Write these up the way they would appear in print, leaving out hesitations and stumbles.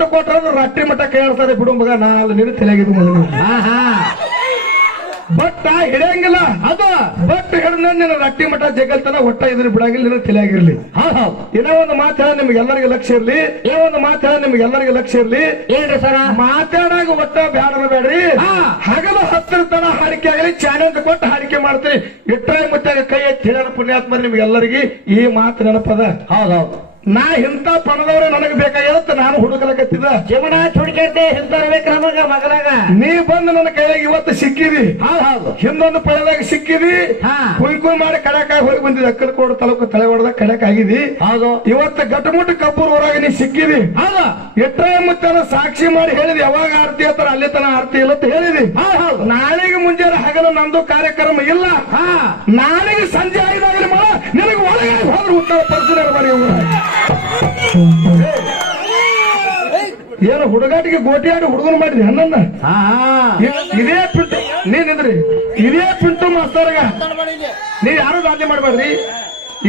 ಕೊಟ್ಟು ಕೊಟ್ರ ರಾತ್ರಿ ಮಟ್ಟ ಕೇಳ್ತಾರೆ ಬಿಡು ಮಗ ನಾ ಅಲ್ಲಿ ನೀನು ತಲೆಗಿದ್ದು ಮೊದಲು ಬಟ್ ಹಿಡಿಯಂಗಿಲ್ಲ ಅದು ಬಟ್ ಹಿಡಿದ ನಿನ್ನ ರಟ್ಟಿ ಮಠ ಜಗಲ್ತನ ಹೊಟ್ಟ ಇದ್ರ ಬಿಡಂಗಿಲ್ಲ ನಿನ್ನ ತಲೆಯಾಗಿರ್ಲಿ ಏನೋ ಒಂದು ಮಾತು ಹೇಳ ನಿಮ್ಗೆಲ್ಲರಿಗೂ ಲಕ್ಷ್ಯ ಇರ್ಲಿ ನಿಮ್ಗೆಲ್ಲರಿಗೂ ಲಕ್ಷ್ಯ ಇರ್ಲಿ ಏನ್ರಿ ಸರ ಮಾತಾಡಾಗ ಒಟ್ಟ ಬ್ಯಾಡ ಬೇಡ್ರಿ ಹಗಲು ಹತ್ತಿರ ತನ ಹಾಡಿಕೆ ಆಗಲಿ ಚಾಲೆಂಜ್ ಕೊಟ್ಟು ಹಾಡಿಕೆ ಮಾಡ್ತೀರಿ ಇಟ್ಟರೆ ಮುತ್ತಾಗ ಕೈ ಎತ್ತಿ ಹೇಳ ಪುಣ್ಯಾತ್ಮ ನಿಮ್ಗೆಲ್ಲರಿಗೆ ಈ ಮಾತು ನೆನಪದ ಹೌದೌದು ನಾ ಇಂಥ ಪಣದವ್ರೆ ನನಗೆ ಬೇಕಾಗಿರುತ್ತೆ ನಾನು ಹುಡುಕಲಕತ್ತಿದ ಜಮಣ ಹುಡುಕಾಡ್ದೆ ಹಿಂದರ್ಬೇಕು ನಮಗ ಮಗಲಾಗ ನೀ ಬಂದು ನನ್ನ ಕೈಯಾಗ ಇವತ್ತು ಸಿಕ್ಕಿದಿ ಹೌದು ಹಿಂದೊಂದು ಪಳದಾಗ ಸಿಕ್ಕಿದಿ ಕುಯ್ ಮಾಡಿ ಕಡಕಾಗಿ ಹೋಗಿ ಬಂದಿದೆ ಅಕ್ಕಲಕೋಡು ತಾಲೂಕು ತಲೆ ಹೊಡೆದ ಕಡಕ್ ಆಗಿದಿ ಹೌದು ಇವತ್ತು ಗಟ್ಟಮುಟ್ಟು ಕಬ್ಬೂರ್ ಊರಾಗ ನೀ ಸಿಕ್ಕಿದಿ ಹೌದು ಎಟ್ಟ ಮುತ್ತನ ಸಾಕ್ಷಿ ಮಾಡಿ ಹೇಳಿದಿ ಯಾವಾಗ ಆರತಿ ಹತ್ತಾರ ಅಲ್ಲಿ ತನ ಆರತಿ ಇಲ್ಲ ಅಂತ ಹೇಳಿದಿ ನಾಳೆಗೆ ಮುಂಜಾನೆ ಹಗಲು ನಂದು ಕಾರ್ಯಕ್ರಮ ಇಲ್ಲ ನಾಳೆಗೆ ಸಂಜೆ 5 ಆಗಲಿ ಮಳ ನಿನಗೆ ಒಳಗೆ ಹೋದ್ರೆ ಉತ್ತರ ಪರಿಶೀಲನೆ ಮಾಡಿ ಏನು ಹುಡುಗಾಟಿಗೆ ಗೋಟಿ ಆಡಿ ಹುಡುಗನ ಮಾಡಿದ್ರಿ ಹನ್ನನ್ನ ಇದೇ ಪಿಂಟು ನೀನಿದ್ರಿ ಇದೇ ಪಿಂಟು ಮಾಸ್ತರ್ಗ ನೀವ್ ಯಾರು ದಾದ್ಯ ಮಾಡ್ಬೇಡ್ರಿ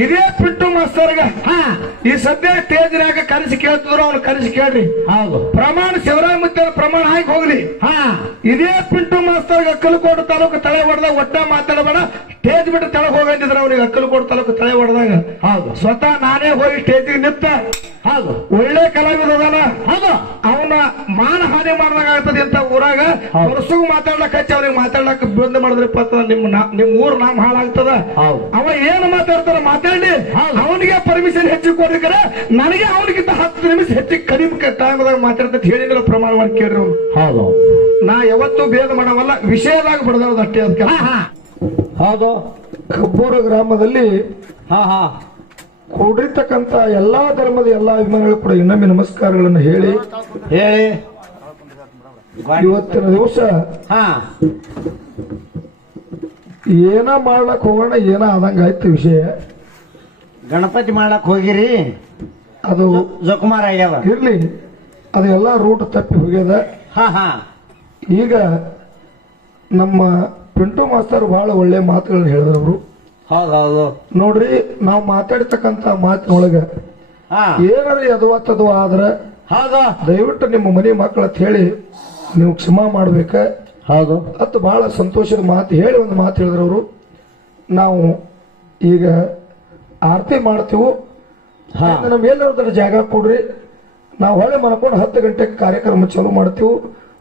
ಇದೇ ಪಿಂಟು ಮಾಸ್ತರ್ಗ ಈ ಸದ್ಯ ಸ್ಟೇಜ್ನಾಗ ಕರೆಸಿ ಕೇಳ್ತಿದ್ರು ಅವ್ನು ಕರೆಸಿ ಕೇಳ್ರಿ ಹೌದು ಪ್ರಮಾಣ ಶಿವರಾಮತ್ಯ ಪ್ರಮಾಣ ಹಾಕಿ ಹೋಗ್ಲಿ ಇದೇ ಪಿಂಟು ಮಾಸ್ತರ್ಗ ಅಕ್ಕಲಕೋಟೆ ತಾಲೂಕು ತಲೆ ಹೊಡೆದಾಗ ಒಟ್ಟ ಮಾತಾಡಬೇಡ ಸ್ಟೇಜ್ ಬಿಟ್ಟು ತೆಳಗ್ ಹೋಗಂತಿದ್ರು ಅವ್ರಿಗೆ ಅಕ್ಕಲಕೋಟೆ ತಾಲೂಕು ತಲೆ ಹೊಡೆದಾಗ ಹೌದು ಸ್ವತಃ ನಾನೇ ಹೋಗಿ ಸ್ಟೇಜಿಗೆ ನಿಂತ ಹೌದು ಒಳ್ಳೆ ಕಲಾವಿದ ಅದಾನ ಹೌದು ಅವನ ಮಾನ ಹಾನಿ ಮಾಡ್ದಾಗ ಆಗ್ತದೆ ಅಂತ ಊರಾಗ ವರ್ಷಗೂ ಮಾತಾಡ್ಲಕ್ ಹಚ್ಚಿ ಅವ್ರಿಗೆ ಮಾತಾಡ್ಲಕ್ ಬಂದ್ ಮಾಡಿದ್ರಪ್ಪ ನಿಮ್ ಊರ್ ನಾಮ ಹಾಳಾಗ್ತದ ಅವ ಏನ್ ಮಾತಾಡ್ತಾರ ಮಾತಾಡಿ ಅವನಿಗೆ ಪರ್ಮಿಷನ್ ಹೆಚ್ಚಿಗೆ ಕೊಡ್ಲಿಕ್ಕೆ ನನಗೆ ಅವನಿಗಿಂತ 10 ನಿಮಿಷ ಹೆಚ್ಚಿಗೆ ಕಡಿಮೆ ಟೈಮ್ದಾಗ ಮಾತಾಡ್ತ ಹೇಳಿದ್ರೆ ಪ್ರಮಾಣ ಮಾಡಿ ಕೇಳ್ರಿ ಅವ್ನು ಹೌದು ನಾ ಯಾವತ್ತೂ ಭೇದ ಮಾಡವಲ್ಲ ವಿಷಯದಾಗ ಬಡದವ್ದು ಅಷ್ಟೇ ಅದಕ್ಕೆ ಹೌದು ಕಬ್ಬೂರು ಗ್ರಾಮದಲ್ಲಿ ಕೂಡಿರ್ತಕ್ಕಂತ ಎಲ್ಲಾ ಧರ್ಮದ ಎಲ್ಲಾ ಅಭಿಮಾನಿಗಳು ಕೂಡ ಇನ್ನೊಮ್ಮೆ ನಮಸ್ಕಾರಗಳನ್ನು ಹೇಳಿ ಇವತ್ತಿನ ದಿವಸ ಏನ ಮಾಡ್ಲಕ್ ಹೋಗೋಣ ಏನ ಆದಂಗ ಆಯ್ತು ವಿಷಯ ಗಣಪತಿ ಮಾಡ್ಲಕ್ ಹೋಗಿರಿ ಅದು ಜೋಕುಮಾರ್ ಆಗ್ಯಾವ ಇರ್ಲಿ ಅದೆಲ್ಲ ರೂಟ್ ತಪ್ಪಿ ಹೋಗ್ಯದ ಈಗ ನಮ್ಮ ಪಿಂಟು ಮಾಸ್ತರ್ ಬಹಳ ಒಳ್ಳೆ ಮಾತುಗಳನ್ನ ಹೇಳಿದವರು ಹೌದೌದು ನೋಡ್ರಿ ನಾವು ಮಾತಾಡ್ತಕ್ಕಂತ ಮಾತಿನೊಳಗ ಏನಾರ ಯದವತ್ತದು ಆದ್ರ ದಯವಿಟ್ಟು ನಿಮ್ಮ ಮನೆ ಮಕ್ಕಳ ಅಂತ ಹೇಳಿ ನೀವು ಕ್ಷಮಾ ಮಾಡ್ಬೇಕ ಹೌದು ಅತ್ತು ಬಹಳ ಸಂತೋಷದ ಮಾತು ಹೇಳಿ ಒಂದು ಮಾತು ಹೇಳಿದ್ರವರು ನಾವು ಈಗ ಆರತಿ ಮಾಡ್ತೀವಿ ನಮ್ಗೆಲ್ಲರ ಜಾಗ ಕೊಡ್ರಿ ನಾವು ಹೊಳೆ ಮನ್ಕೊಂಡು 10 ಗಂಟೆಗೆ ಕಾರ್ಯಕ್ರಮ ಚಾಲೂ ಮಾಡ್ತೀವಿ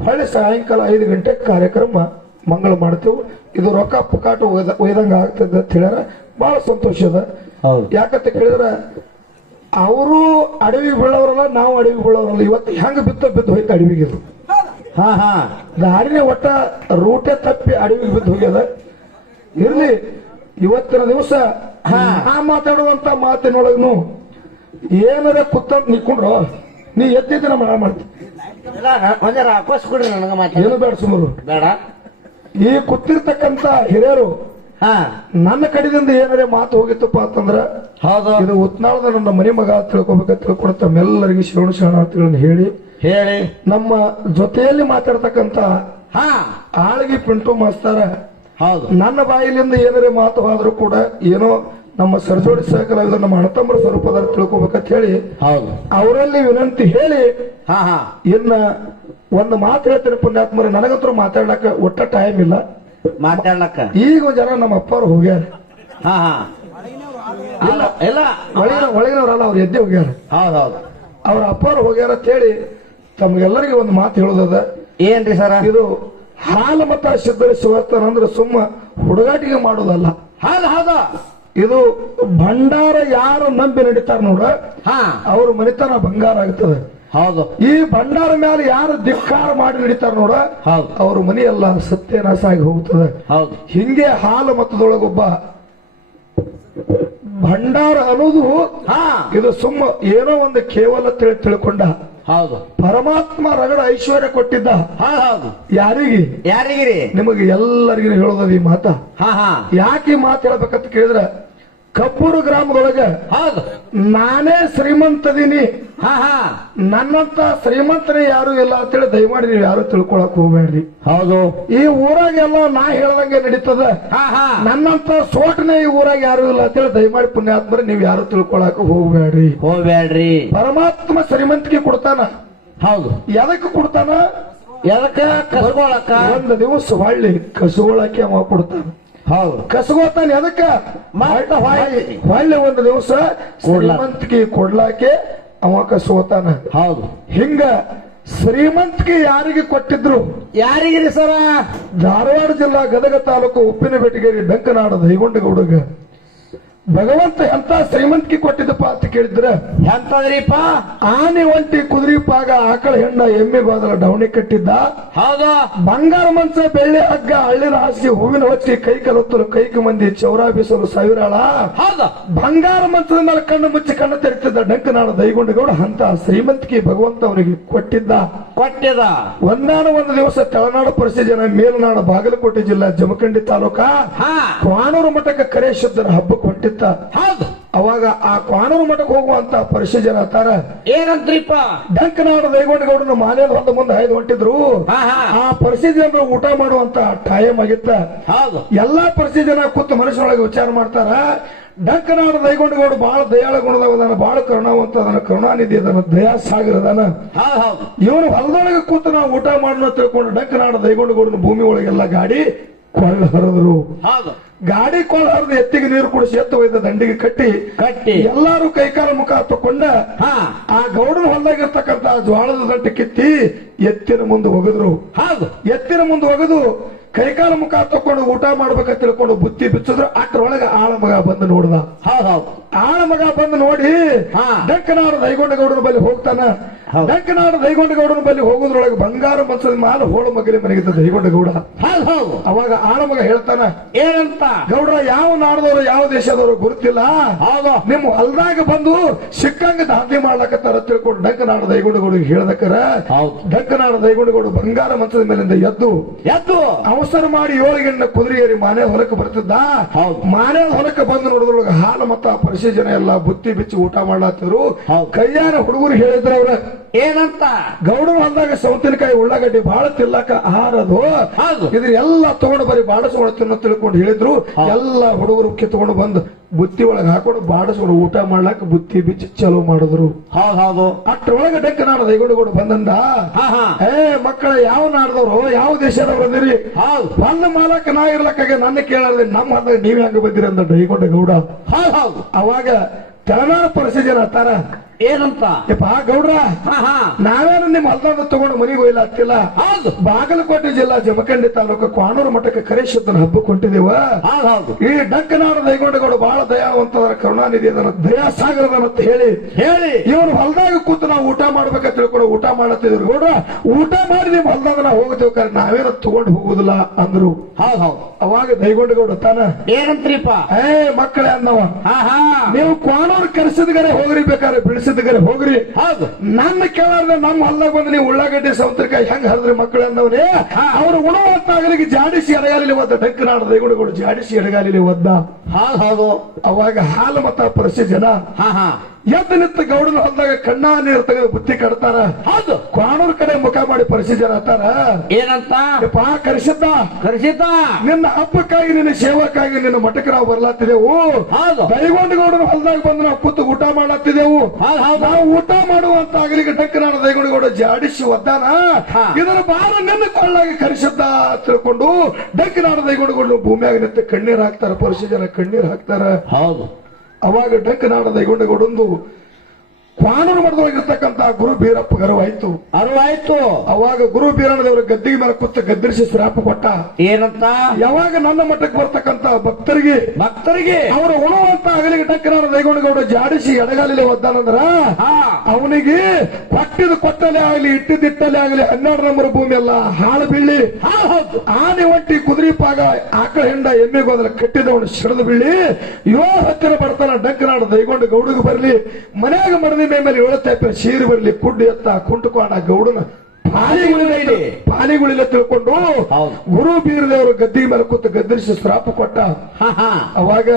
ಹೊಳೆ ಸಾಯಂಕಾಲ 5 ಗಂಟೆಗೆ ಕಾರ್ಯಕ್ರಮ ಮಂಗಳ ಮಾಡ್ತೀವಿ ಇದು ರೊಕ್ಕ ಪುಕಾಟ ಒಯ್ದಂಗ ಆಗ್ತದೆ ಅಂತ ಹೇಳ್ಯಾರ ಬಹಳ ಸಂತೋಷ ಅದ ಯಾಕಂತ ಕೇಳಿದ್ರ ಅವರು ಅಡವಿ ಬೀಳೋರಲ್ಲ ನಾವು ಅಡವಿ ಬೀಳೋರಲ್ಲ ಇವತ್ತು ಹೆಂಗ ಬಿದ್ದು ಹೋಯ್ತು ಅಡವಿಗೆ ಇದು ದಾರಿನೇ ಒಟ್ಟ ರೂಟೇ ತಪ್ಪಿ ಅಡವಿಗೆ ಬಿದ್ದು ಹೋಗ್ಯದ ಇರ್ಲಿ ಇವತ್ತಿನ ದಿವಸ ನಾ ಮಾತಾಡುವಂತ ಮಾತಿನೊಳಗನು ಏನಾರ ಕುತ್ತ ನಿಕ್ಕೊಂಡ್ರು ನೀ ಎದ್ದಿದ್ದ ನಮ್ಮ ಮಾಡ್ತೀನಿ ಏನು ಬೇಡ ಸುಮಾರು ಬೇಡ ಈ ಕೂತಿರ್ತಕ್ಕಂತ ಹಿರಿಯರು ನನ್ನ ಕಡೆದಿಂದ ಏನಾರೇ ಮಾತು ಹೋಗಿತ್ತಪ್ಪ ಅಂತಂದ್ರ ಇದು ಉತ್ನಾಳದ ನನ್ನ ಮನೆ ಮಗ ತಿಳ್ಕೊಬೇಕಂತ ತಿಳ್ಕೊಂಡು ತಮ್ಮೆಲ್ಲರಿಗೆ ಶರಣಾರ್ಥಿಗಳನ್ನ ಹೇಳಿ ನಮ್ಮ ಜೊತೆಯಲ್ಲಿ ಮಾತಾಡ್ತಕ್ಕಂತ ಆಳ್ಗಿ ಪಿಂಟು ಮಾಸ್ತರ ನನ್ನ ಬಾಯಿಲಿಂದ ಏನಾರೇ ಮಾತು ಹೋದ್ರು ಕೂಡ ಏನೋ ನಮ್ಮ ಸರಜೋಡಿ ಸಹಕಲಾವಿದ ನಮ್ಮ ಅಣ್ಣತಮ್ಮರ ಸ್ವರೂಪದ ತಿಳ್ಕೊಬೇಕಂತ ಹೇಳಿ ಅವರಲ್ಲಿ ವಿನಂತಿ ಹೇಳಿ ಇನ್ನ ಒಂದು ಮಾತು ಹೇಳ್ತೇನೆ ಪುಣ್ಯಾತ್ಮರ ನನಗಂತರೂ ಮಾತಾಡ್ಲಕ್ಕ ಒಟ್ಟ ಟೈಮ್ ಇಲ್ಲ ಮಾತಾಡ್ಲಕ್ಕ ಈಗ ಜನ ನಮ್ಮ ಅಪ್ಪವ್ರು ಹೋಗ್ಯಾರ ಒಳಗಿನವ್ರಲ್ಲ ಅವ್ರು ಎದ್ದೆ ಹೋಗ್ಯಾರ ಅವ್ರ ಅಪ್ಪವ್ರು ಹೋಗ್ಯಾರ ಅಂತ ಹೇಳಿ ತಮ್ಗೆಲ್ಲರಿಗೆ ಒಂದು ಮಾತು ಹೇಳೋದದ ಏನ್ರಿ ಸರ ಇದು ಹಾಲು ಮತ ಸಿದ್ಧರಿಸುವರ್ತನ ಅಂದ್ರೆ ಸುಮ್ಮ ಹುಡುಗಾಟಿಗೆ ಮಾಡೋದಲ್ಲ ಇದು ಭಂಡಾರ ಯಾರು ನಂಬಿ ನಡೀತಾರ ನೋಡ್ರ ಅವ್ರ ಮನಿತನ ಬಂಗಾರ ಆಗ್ತದೆ ಈ ಭಂಡಾರ ಮೇಲೆ ಯಾರು ಧಿಕ್ಕಾರ ಮಾಡಿ ನಡೀತಾರ ನೋಡ ಅವ್ರ ಮನಿ ಎಲ್ಲ ಸತ್ಯನಾಶ ಆಗಿ ಹೋಗ್ತದೆ ಹಿಂಗೆ ಹಾಲು ಮತದೊಳಗೊಬ್ಬ ಭಂಡಾರ ಅನ್ನೋದು ಇದು ಸುಮ್ಮ ಏನೋ ಒಂದು ಕೇವಲ ತಿಳ್ಕೊಂಡ ಪರಮಾತ್ಮ ರಗಡ ಐಶ್ವರ್ಯ ಕೊಟ್ಟಿದ್ದ ಯಾರಿಗಿರಿ ನಿಮಗೆ ಎಲ್ಲರಿಗೂ ಹೇಳೋದ ಈ ಮಾತ ಯಾಕೆ ಈ ಮಾತು ಹೇಳ್ಬೇಕಂತ ಕೇಳಿದ್ರ ಕಬ್ಬೂರು ಗ್ರಾಮದೊಳಗ ನಾನೇ ಶ್ರೀಮಂತದೀನಿ ನನ್ನಂತ ಶ್ರೀಮಂತನೇ ಯಾರು ಇಲ್ಲ ಅಂತೇಳಿ ದಯಮಾಡಿ ನೀವು ಯಾರು ತಿಳ್ಕೊಳಕ್ ಹೋಗ್ಬೇಡ್ರಿ ಈ ಊರಾಗೆಲ್ಲ ನಾ ಹೇಳ್ದಂಗೆ ನಡೀತದ ನನ್ನಂತ ಸೋಟನೆ ಈ ಊರಾಗ ಯಾರು ಇಲ್ಲ ಅಂತೇಳಿ ದಯಮಾಡಿ ಪುಣ್ಯಾತ್ಮರಿ ನೀವು ಯಾರು ತಿಳ್ಕೊಳಕ್ ಹೋಗ್ಬೇಡ್ರಿ ಪರಮಾತ್ಮ ಶ್ರೀಮಂತಿಕೆ ಕೊಡ್ತಾನ ಹೌದು ಎದಕ್ಕೆ ಕೊಡ್ತಾನ? ಎದಕ್ಕ ಕಸ್ಕೊಳಕ್ಕ. ಒಂದು ದಿವಸ ಹೊಳ್ಳಿ ಕಸಗೊಳಕ್ಕೆ ಅವ ಕೊಡ್ತಾನ. ಹೌದು ಕಸಗೋತಾನ ಎದಕ್ಕ? ಮತ್ತ ಹೊಳ್ಳಿ ಒಂದು ದಿವಸ ಶ್ರೀಮಂತಿಕೆ ಕೊಡ್ಲಾಕೆ ಅವ ಕಸಗೋತಾನ. ಹೌದು ಹಿಂಗ ಶ್ರೀಮಂತಿಕೆ ಯಾರಿಗೆ ಕೊಟ್ಟಿದ್ರು? ಯಾರಿಗಿರಿ ಸರ? ಧಾರವಾಡ ಜಿಲ್ಲಾ ಗದಗ ತಾಲೂಕು ಉಪ್ಪಿನಬೆಟಗೇರಿ ಡಂಕನಾಡ ದೈಗೊಂಡಗೌಡಗ ಭಗವಂತ ಎಂತ ಶ್ರೀಮಂತಿಕೆ ಕೊಟ್ಟಿದ್ದಪ್ಪ ಅಂತ ಕೇಳಿದ್ರ, ಎಂತದ್ರಿಪ್ಪ? ಆನೆ ಒಂಟಿ ಕುದುರೆ ಪಾಗ ಆಕಳ ಹೆಣ್ಣ ಎಮ್ಮೆ ಬಾದಲ ಡವಣಿ ಕಟ್ಟಿದ್ದ. ಹೌದು ಬಂಗಾರ ಮಂಚ ಬೆಳ್ಳಿ ಹಗ್ಗ ಹಳ್ಳಿನ ಹಾಸಿಗೆ ಹೂವಿನ ಹೊಚ್ಚಿ ಕೈ ಕಲತ್ತಲು ಕೈಕ ಮಂದಿ ಚೌರ ಬೀಸಲು ಸಾವಿರಾಳ. ಹೌದು ಬಂಗಾರ ಮಂಚದ ಮೇಲೆ ಕಣ್ಣು ಮುಚ್ಚಿ ಕಣ್ಣು ತೆರೆತಿದ್ದ ಡಂಕನಾಡ ದೈಗೊಂಡಗೌಡ ಅಂತ ಶ್ರೀಮಂತಿಕೆ ಭಗವಂತ ಅವರಿಗೆ ಕೊಟ್ಟಿದ್ದ. ಒಂದಾನ ಒಂದು ದಿವಸ ತಳನಾಡು ಪರಿಸ್ಥಿತಿ ಜನ ಮೇಲುನಾಡು ಬಾಗಲಕೋಟೆ ಜಿಲ್ಲಾ ಜಮಖಂಡಿ ತಾಲೂಕ ಕ್ವಾಣೂರು ಮಠಕ್ಕೆ ಕರೆ ಶುದ್ಧನ ಹಬ್ಬಕ್ಕೆ ಹೊಂಟಿತ್ತ. ಅವಾಗ ಆ ಕ್ವಾಣೂರು ಮಠಕ್ಕೆ ಹೋಗುವಂತ ಪರಿಸ್ಥಿತಿ ಜನ ಅಂತಾರ ಏನಂತ್ರಿಪ್ಪ? ಡಂಕನಾಡ ದೈಗೊಂಡಗೌಡನ ಮಾನೇದ ಹೊಂದ ಮುಂದೆ ಹಾಯ್ದು ಹೊಂಟಿದ್ರು. ಆ ಪರಿಸ್ಥಿತಿ ಜನರು ಊಟ ಮಾಡುವಂತ ಟೈಮ್ ಆಗಿತ್ತ. ಎಲ್ಲಾ ಪರಿಸ್ಥಿತಿ ಜನ ಕೂತು ಮನಸ್ಸಿನೊಳಗೆ ವಿಚಾರ ಮಾಡ್ತಾರ, ಡಂಕನಾಡ ದೈಗೊಂಡಗೌಡ ಬಹಳ ದಯಾಳ ಗುಣದವದಾನ, ಬಹಳ ಕರುಣಾವಂತ ಅದನ್ನ, ಕರುಣಾನಿಧಿ ಅದನ್ನ, ದಯಾ ಸಾಗರ ಅದಾನ. ಇವನು ಹೊಲದೊಳಗೆ ಕೂತು ನಾವು ಊಟ ಮಾಡೋಣ ತಿಳ್ಕೊಂಡು ಡಂಕನಾಡ ದೈಗೊಂಡಗೌಡನ ಭೂಮಿ ಒಳಗೆಲ್ಲ ಗಾಡಿ ಕೊಳ್ಳ ಹರಿದ್ರು. ಗಾಡಿ ಕೊಳ್ಳ ಹರಿದು ಎತ್ತಿಗೆ ನೀರು ಕುಡಿಸಿ ಎತ್ತು ಒಯ್ದ ದಂಡಿಗೆ ಕಟ್ಟಿ ಎಲ್ಲಾರು ಕೈಕಾಲ ಮುಖ ತಕೊಂಡ ಆ ಗೌಡನ ಹೊಲದಾಗಿರ್ತಕ್ಕಂತ ಜ್ವಾಳದ ದಂಟೆ ಕಿತ್ತಿ ಎತ್ತಿನ ಮುಂದೆ ಒಗದ್ರು. ಎತ್ತಿನ ಮುಂದೆ ಒಗದು ಕೈಕಾಲ ಮುಖ ತಕೊಂಡು ಊಟ ಮಾಡ್ಬೇಕಂತ ತಿಳ್ಕೊಂಡು ಬುತ್ತಿ ಬಿಚ್ಚಿದ್ರು. ಅಷ್ಟರೊಳಗೆ ಆಳ ಮಗ ಬಂದು ನೋಡ್ದ. ಆಳ ಮಗ ಬಂದು ನೋಡಿ ಡಂಕನಾಡ ದೈಗೊಂಡಗೌಡನ ಬಳಿ ಹೋಗ್ತಾನ. ಡಂಕನಾಡ ದೈಗೊಂಡಗೌಡನ ಬಳಿ ಹೋಗೋದ್ರೊಳಗೆ ಬಂಗಾರ ಮನ್ಸದ ಮಾಲ ಹೋಳ ಮಗಲಿ ಮನೆಗಿದ್ದ ದೈಗೊಂಡಗೌಡ. ಅವಾಗ ಆಳ ಮಗ ಹೇಳ್ತಾನ, ಏನಂತ? ಗೌಡ್ರ ಯಾವ ನಾಡದವರು ಯಾವ ದೇಶದವರು ಗುರುತಿಲ್ಲ, ನಿಮ್ ಹೊಲ್ದಾಗ ಬಂದು ಸಿಕ್ಕಂಗ ದಾಂಧಿ ಮಾಡ್ಲಕತ್ತಾರ ತಿಳ್ಕೊಂಡು ಡಂಕನಾಡ ದೈಗೊಂಡಗೌಡಿಗೆ ಹೇಳ್ದಕ್ಕರ ಡಂಕನಾಡ ದೈಗೊಂಡಗೌಡ ಬಂಗಾರ ಮನ್ಸದ ಮೇಲಿಂದ ಎದ್ದು ಅವಸರ ಮಾಡಿ 7 ಗಂಟೆ ಕುದುರೆ ಏರಿ ಮಾನೆ ಹೊಲಕ್ಕೆ ಬರ್ತಿದ್ದ. ಮಾನೆ ಹೊಲಕ್ಕೆ ಬಂದು ನೋಡಿದ್ರೊಳಗೆ ಹಾಲು ಮತ್ತ ಪರಿಶಿ ಜನ ಎಲ್ಲ ಬುತ್ತಿ ಬಿಚ್ಚಿ ಊಟ ಮಾಡ್ಲಾತಿದ್ರು. ಕೈಯಾರ ಹುಡುಗರು ಹೇಳಿದ್ರ ಅವ್ರ ಏನಂತ? ಗೌಡನ ಹೊಲದಾಗ ಸೌತಿನಕಾಯಿ ಉಳ್ಳಾಗಡ್ಡಿ ಬಹಳ ತಿಲ್ಲಕ ಆಹಾರ ಅದು, ಇದ್ರ ಎಲ್ಲ ತಗೊಂಡು ಬರೀ ಬಾಡಸ್ಕೊಂಡು ತಿನ್ನೋ ತಿಳ್ಕೊಂಡು ಹೇಳಿದ್ರು. ಎಲ್ಲ ಹುಡುಗರು ಕಿತ್ಕೊಂಡು ಬಂದು ಬುತ್ತಿ ಒಳಗೆ ಹಾಕೊಂಡು ಬಾಡಸ್ಕೊಂಡು ಊಟ ಮಾಡ್ಲಾಕ ಬುತ್ತಿ ಬಿಚ್ಚಿ ಚಲೋ ಮಾಡಿದ್ರು. ಅಷ್ಟ್ರೊಳಗೆ ಡಂಕನಾಡ ದೈಗೊಂಡಗೌಡ ಬಂದಂದ, ಮಕ್ಕಳ ಯಾವ ನಾಡದವ್ರು ಯಾವ ದೇಶದವ್ರು ಅಂದಿರಿ? ಹೊಲ ಮಾಲಕ ನಾ ಇರ್ಲಕ್ಕಾಗ ನನ್ನ ಕೇಳಾರ್ದೆ ನಮ್ಮ ಹೊಲದಾಗ ನೀವ್ ಹೆಂಗ ಬಂದಿರಿ ಅಂದ ಡೈಗೊಂಡಗೌಡ. ಅವಾಗ ತೆಲಂಗಾಣ ಪರಿಸ್ಥಿತಿ ಜನ ಅಂತಾರ, ಏನಂತ? ಯಪ್ಪ ಗೌಡ್ರ, ನಾವೇನು ನಿಮ್ ಹೊಲದಾಗ ತಗೊಂಡು ಮನೆಗೆ ಹೋಯ್ಲ ಆಗ್ತಿಲ್ಲ. ಬಾಗಲಕೋಟೆ ಜಿಲ್ಲಾ ಜಮಖಂಡಿ ತಾಲೂಕು ಕ್ವಾಣೂರು ಮಠಕ್ಕೆ ಕರೆ ಶುದ್ಧನ ಹಬ್ಬಕ್ಕೆ ಹೊಂಟಿದೇವ. ಈ ಡಂಕನಾಡ ದೈಗೊಂಡಗೌಡ ಬಹಳ ದಯಾವಂತದ, ಕರುಣಾನಿಧಿ ಅದನ್ನ, ದಯಾ ಸಾಗರದನಂತ ಹೇಳಿ ಇವನು ಹೊಲದಾಗ ಕೂತು ನಾವು ಊಟ ಮಾಡ್ಬೇಕಂತ ತಿಳ್ಕೊಂಡು ಊಟ ಮಾಡತ್ತಿದ್ರು. ಗೌಡ್ರ, ಊಟ ಮಾಡಿ ನಿಮ್ ಹೊಲದಾಗ ನಾವು ಹೋಗ್ತೇವೆ, ನಾವೇನು ತಗೊಂಡು ಹೋಗುದಿಲ್ಲ ಅಂದ್ರು. ಅವಾಗ ದೈಗೊಂಡಗೌಡ ತಾನ, ಏನಂತ್ರಿಪ್ಪ? ಮಕ್ಕಳೇ ಅನ್ನವ, ನೀವು ಕ್ವಾಣೂರು ಕರೆಸಿದಗರೆ ಹೋಗ್ರಿ, ಬೇಕಾದ್ರೆ ಬಿಡಿಸಿದಗರೆ ಹೋಗ್ರಿ, ನನ್ನ ಕೇಳಾರ್ದೆ ನಮ್ಮ ಹೊಲದಾಗ ಬಂದು ನೀವು ಉಳ್ಳಾಗಡ್ಡಿ ಸೌತರಕಾಯಿ ಹೆಂಗ್ ಹರಿದ್ರಿ ಮಕ್ಕಳು ಅಂದವನೇ. ಅವರು ಉಣುವಂತಾಗಲಿಗೆ ಜಾಡಿಸಿ ಎಡಗಾಲಿಲಿ ಒದ್ದ ಡಂಕನಾಡ ದೈಗೊಂಡಗೌಡ ಜಾಡಿಸಿ ಎಡಗಾಲಿಲಿ ಒದ್ದ. ಅವಾಗ ಹಾಲು ಮತ ಪರಿಸ್ಥಿತಿ ಜನ ಎದ್ದು ನಿಂತ ಗೌಡನ ಹೊಲದಾಗ ಕಣ್ಣ ನೀರು ತೆಗೆದು ಬುತ್ತಿ ಕಟ್ತಾರ. ಕ್ವಾಣೂರ್ ಕಡೆ ಮುಖ ಮಾಡಿ ಪರಿಸ್ಥಿತಿ ಜನ ಅಂತಾರ, ಏನಂತ? ಕರೆಸಿದ್ದ ನಿನ್ನ ಹಬ್ಬಕ್ಕಾಗಿ ನಿನ್ನ ಸೇವಕ್ಕಾಗಿ ನಿನ್ನ ಮಠಕ್ಕೆ ನಾವು ಬರ್ಲಾತಿದೆವು. ದೈಗೊಂಡಗೌಡನ ಹೊಲದಾಗ ಬಂದು ನಾವು ಕೂತು ಊಟ ಮಾಡ್ಲಾತಿದೆವು. ನಾವು ಊಟ ಮಾಡುವಂತ ಆಗಲಿಕ್ಕೆ ಡಂಕನಾಡ ದೈಗೊಂಡಗೌಡ ಜಾಡಿಸಿ ಒದ್ದಾನ. ಇದರ ಬಾರ ನಿನ್ನ ಕೊಳ್ಳಾಗಿ ಕರೆಸಿದ್ದ ತಿಳ್ಕೊಂಡು ಡಂಕನಾಡ ದೈಗೊಂಡಗೌಡ ಭೂಮಿಯಾಗ ನಿಂತ ಕಣ್ಣೀರ್ ಹಾಕ್ತಾರ. ಪರಿಸ್ಥಿತಿ ಜನ ಕಣ್ಣೀರ್ ಹಾಕ್ತಾರ. ಅವಾಗ ಡಂಕನಾಡ ದೈಗೊಂಡಗೌಡಂದು ಕ್ವಾಣೂರು ಮಠದೊಳಗಿರ್ತಕ್ಕಂತ ಗುರು ಬೀರಪ್ಪ ಅರಿವಾಯ್ತು. ಅವಾಗ ಗುರು ಬೀರಣ್ಣದೇವರ ಗದ್ದಿಗೆ ಮೇಲೆ ಕೂತ ಗದ್ದರಿಸಿ ಶ್ರಾಪ ಕೊಟ್ಟ. ಏನಂತ? ಯಾವಾಗ ನನ್ನ ಮಠಕ್ಕೆ ಬರ್ತಕ್ಕಂತ ಭಕ್ತರಿಗೆ ಅವರು ಉಣುವಂತ ಆಗಲಿಗೆ ಡಂಕನಾಡ ದೈಗೊಂಡಗೌಡ ಜಾಡಿಸಿ ಎಡಗಾಲಿಲೆ ಒದ್ದಾನಂದ್ರ ಅವನಿಗೆ ಕೊಟ್ಟಲೆ ಆಗಲಿ ಇಟ್ಟಿದ್ದಿಟ್ಟಲೆ ಆಗಲಿ 12 ನಂಬರ್ ಭೂಮಿ ಎಲ್ಲ ಹಾಳು ಬೀಳಿ, ಆನೆ ಒಂಟಿ ಕುದುರೆ ಪಾಗ ಆಕಳ ಹೆಂಡ ಎಮ್ಮೆ ಗೋದಲ ಕಟ್ಟಿದವನು ಸಿಡಿದು ಬೀಳಿ ಹತ್ತಿರ ಬರ್ತಾನ. ಡಂಕನಾಡ ದೈಗೊಂಡಗೌಡಗೂ ಬರ್ಲಿ, ಮನ್ಯಾಗ ಮಡದಿ ಮೇಲೆ 7 ತೈಪೆ ಸೀರೆ ಬರ್ಲಿ, ಕುಡ್ಡು ಎತ್ತ ಕುಂಟುಕೋಣ ಗೌಡನ ಪಾಲಿಗಳಿಲ್ಲ ತಿಳ್ಕೊಂಡು ಗುರು ಬೀರದೇವರು ಗದ್ದಿಗೆ ಮೇಲೆ ಕೂತು ಗದ್ದರಿಸಿ ಶ್ರಾಪ ಕೊಟ್ಟ. ಅವಾಗ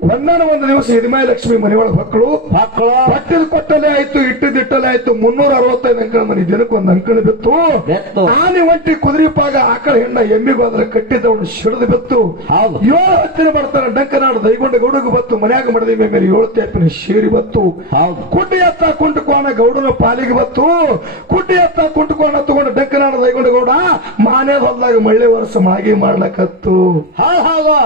ಒಂದು ದಿವಸ ಹಿರಿಮಾಯಿ ಲಕ್ಷ್ಮಿ ಮನೆಯೊಳಗೆ ಮಕ್ಕಳು ಮಕ್ಕಳು ಪಟ್ಟಿದ ಕೊಟ್ಟಲೆ ಆಯ್ತು ಇಟ್ಟಿದ್ದಿಟ್ಟಲೆ ಆಯ್ತು 365 ಅಂಕಣ ಮನಿ ದಿನಕ್ಕೆ ಒಂದು ಅಂಕಣ ಬಿತ್ತು ಬೆತ್ತು. ಆನೆ ಒಂಟಿ ಕುದುರೆ ಪಾಗ ಆಕಳ ಹೆಣ್ಣ ಎಮ್ಮಿಗೂ ಅದ್ರ ಕಟ್ಟಿದ್ದವನು ಶಿಡದು ಬಿತ್ತು ಹೌದು 7 ಬರ್ತಾನೆ ಡಂಕನಾಡು ದೈಗೊಂಡ ಗೌಡಗೂ ಬತ್ತು ಮನ್ಯಾಗ ಮಡದಿ ಮೇಲೆ 7 ತೇಪಿನ ಶೇರಿ ಬತ್ತು ಹೌದು ಕುಡ್ಡಿ ಎತ್ತ ಕುಂಟು ಕೋಣ ಗೌಡನ ಪಾಲಿಗೆ ಬತ್ತು ಕುಡ್ಡಿ ಎತ್ತ ಕುಂಟು ಕೋಣ ತಗೊಂಡು ಡಂಕನಾಡು ದೈಗೊಂಡ ಗೌಡ ಮಾನ್ಯದ ಹೊಲ್ದಾಗ ಮಳ್ಳಿ ವರ್ಷ ಮಾಗಿ ಮಾಡ್ಲಕತ್ತು ಹೌದು ಹೌದು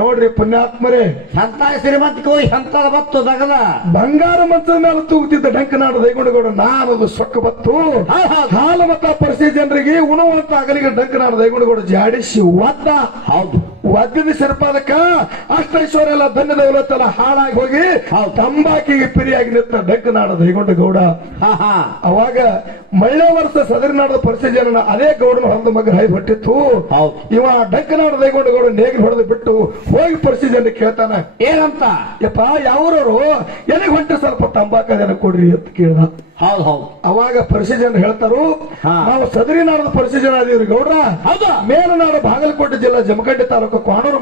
ನೋಡ್ರಿ ಪುಣ್ಯಾತ್ಮರೇ ಎಂತ ಶ್ರೀಮಂತಿಗೆ ಹೋಗಿ ಎಂತದ ಬತ್ತು ದಗದ ಬಂಗಾರ ಮಂಚದ ಮೇಲೆ ತೂಗುತ್ತಿದ್ದ ಡಂಕನಾಡು ದೈಗೊಂಡಗೌಡ ನಾನದು ಸೊಕ್ಕ ಬತ್ತು ಹಾಲು ಮತ ಪರಿಸ್ಥಿತಿ ಜನರಿಗೆ ಉಣುವಂತ ಅಗಲಿಗೆ ಡಂಕನಾಡು ದೈಗೊಂಡಗೌಡ ಜಾಡಿಸಿ ಒದ್ದ ಹೌದು ಒದ್ದಿದ ಸರ್ಪಾದಕ್ಕ ಅಷ್ಟೈಶ್ವರ್ಯ ಎಲ್ಲ ಧನ್ಯ ದೌಲತ್ತೆಲ್ಲ ಹಾಳಾಗಿ ಹೋಗಿ ತಂಬಾಕಿಗೆ ಪಿರಿಯಾಗಿ ನಿಂತ ಡಂಕನಾಡು ದೈಗೊಂಡಗೌಡ ಹಾ ಹಾ ಅವಾಗ ಮಳ್ಳೆ ವರ್ಷ ಸದರಿನಾಡದ ಪರಿಸ್ಥಿತಿ ಜನ ಅದೇ ಗೌಡನ ಹೊಂದ ಮಗ ಹೈ ಹೊಟ್ಟಿತ್ತು ಹೌದು ಇವ ಡಂಕನಾಡು ದೈಗೊಂಡಗೌಡ ನೇಗಿಲು ಹೊಡೆದು ಬಿಟ್ಟು ಹೋಗಿ ಪರಿಸ್ಥಿತಿ ಜನ ಕೇಳ್ತಾನ ಏನಂತ ಯಪ್ಪ ಯಾವ್ರವ್ರು ಎಲ್ಲಿಗೆ ಹೊಂಟೆ ಸ್ವಲ್ಪ ತಂಬಾಕದೇನ ಕೊಡ್ರಿ ಅಂತ ಕೇಳ್ದ ಹೌದು ಹೌದು ಅವಾಗ ಪರಿಶೀಲನೆ ಹೇಳ್ತಾರು ಹಾ. ನಾವು ಸದರಿನಾಡದ ಪರಿಶೀಲನೆ ಅದೀವ್ರಿ ಗೌಡ್ರ ಹೌದಾ ಮೇಲನಾಡು ಬಾಗಲಕೋಟೆ ಜಿಲ್ಲಾ ಜಮಖಂಡಿ ತಾಲೂಕು ಕ್ವಾಣೂರು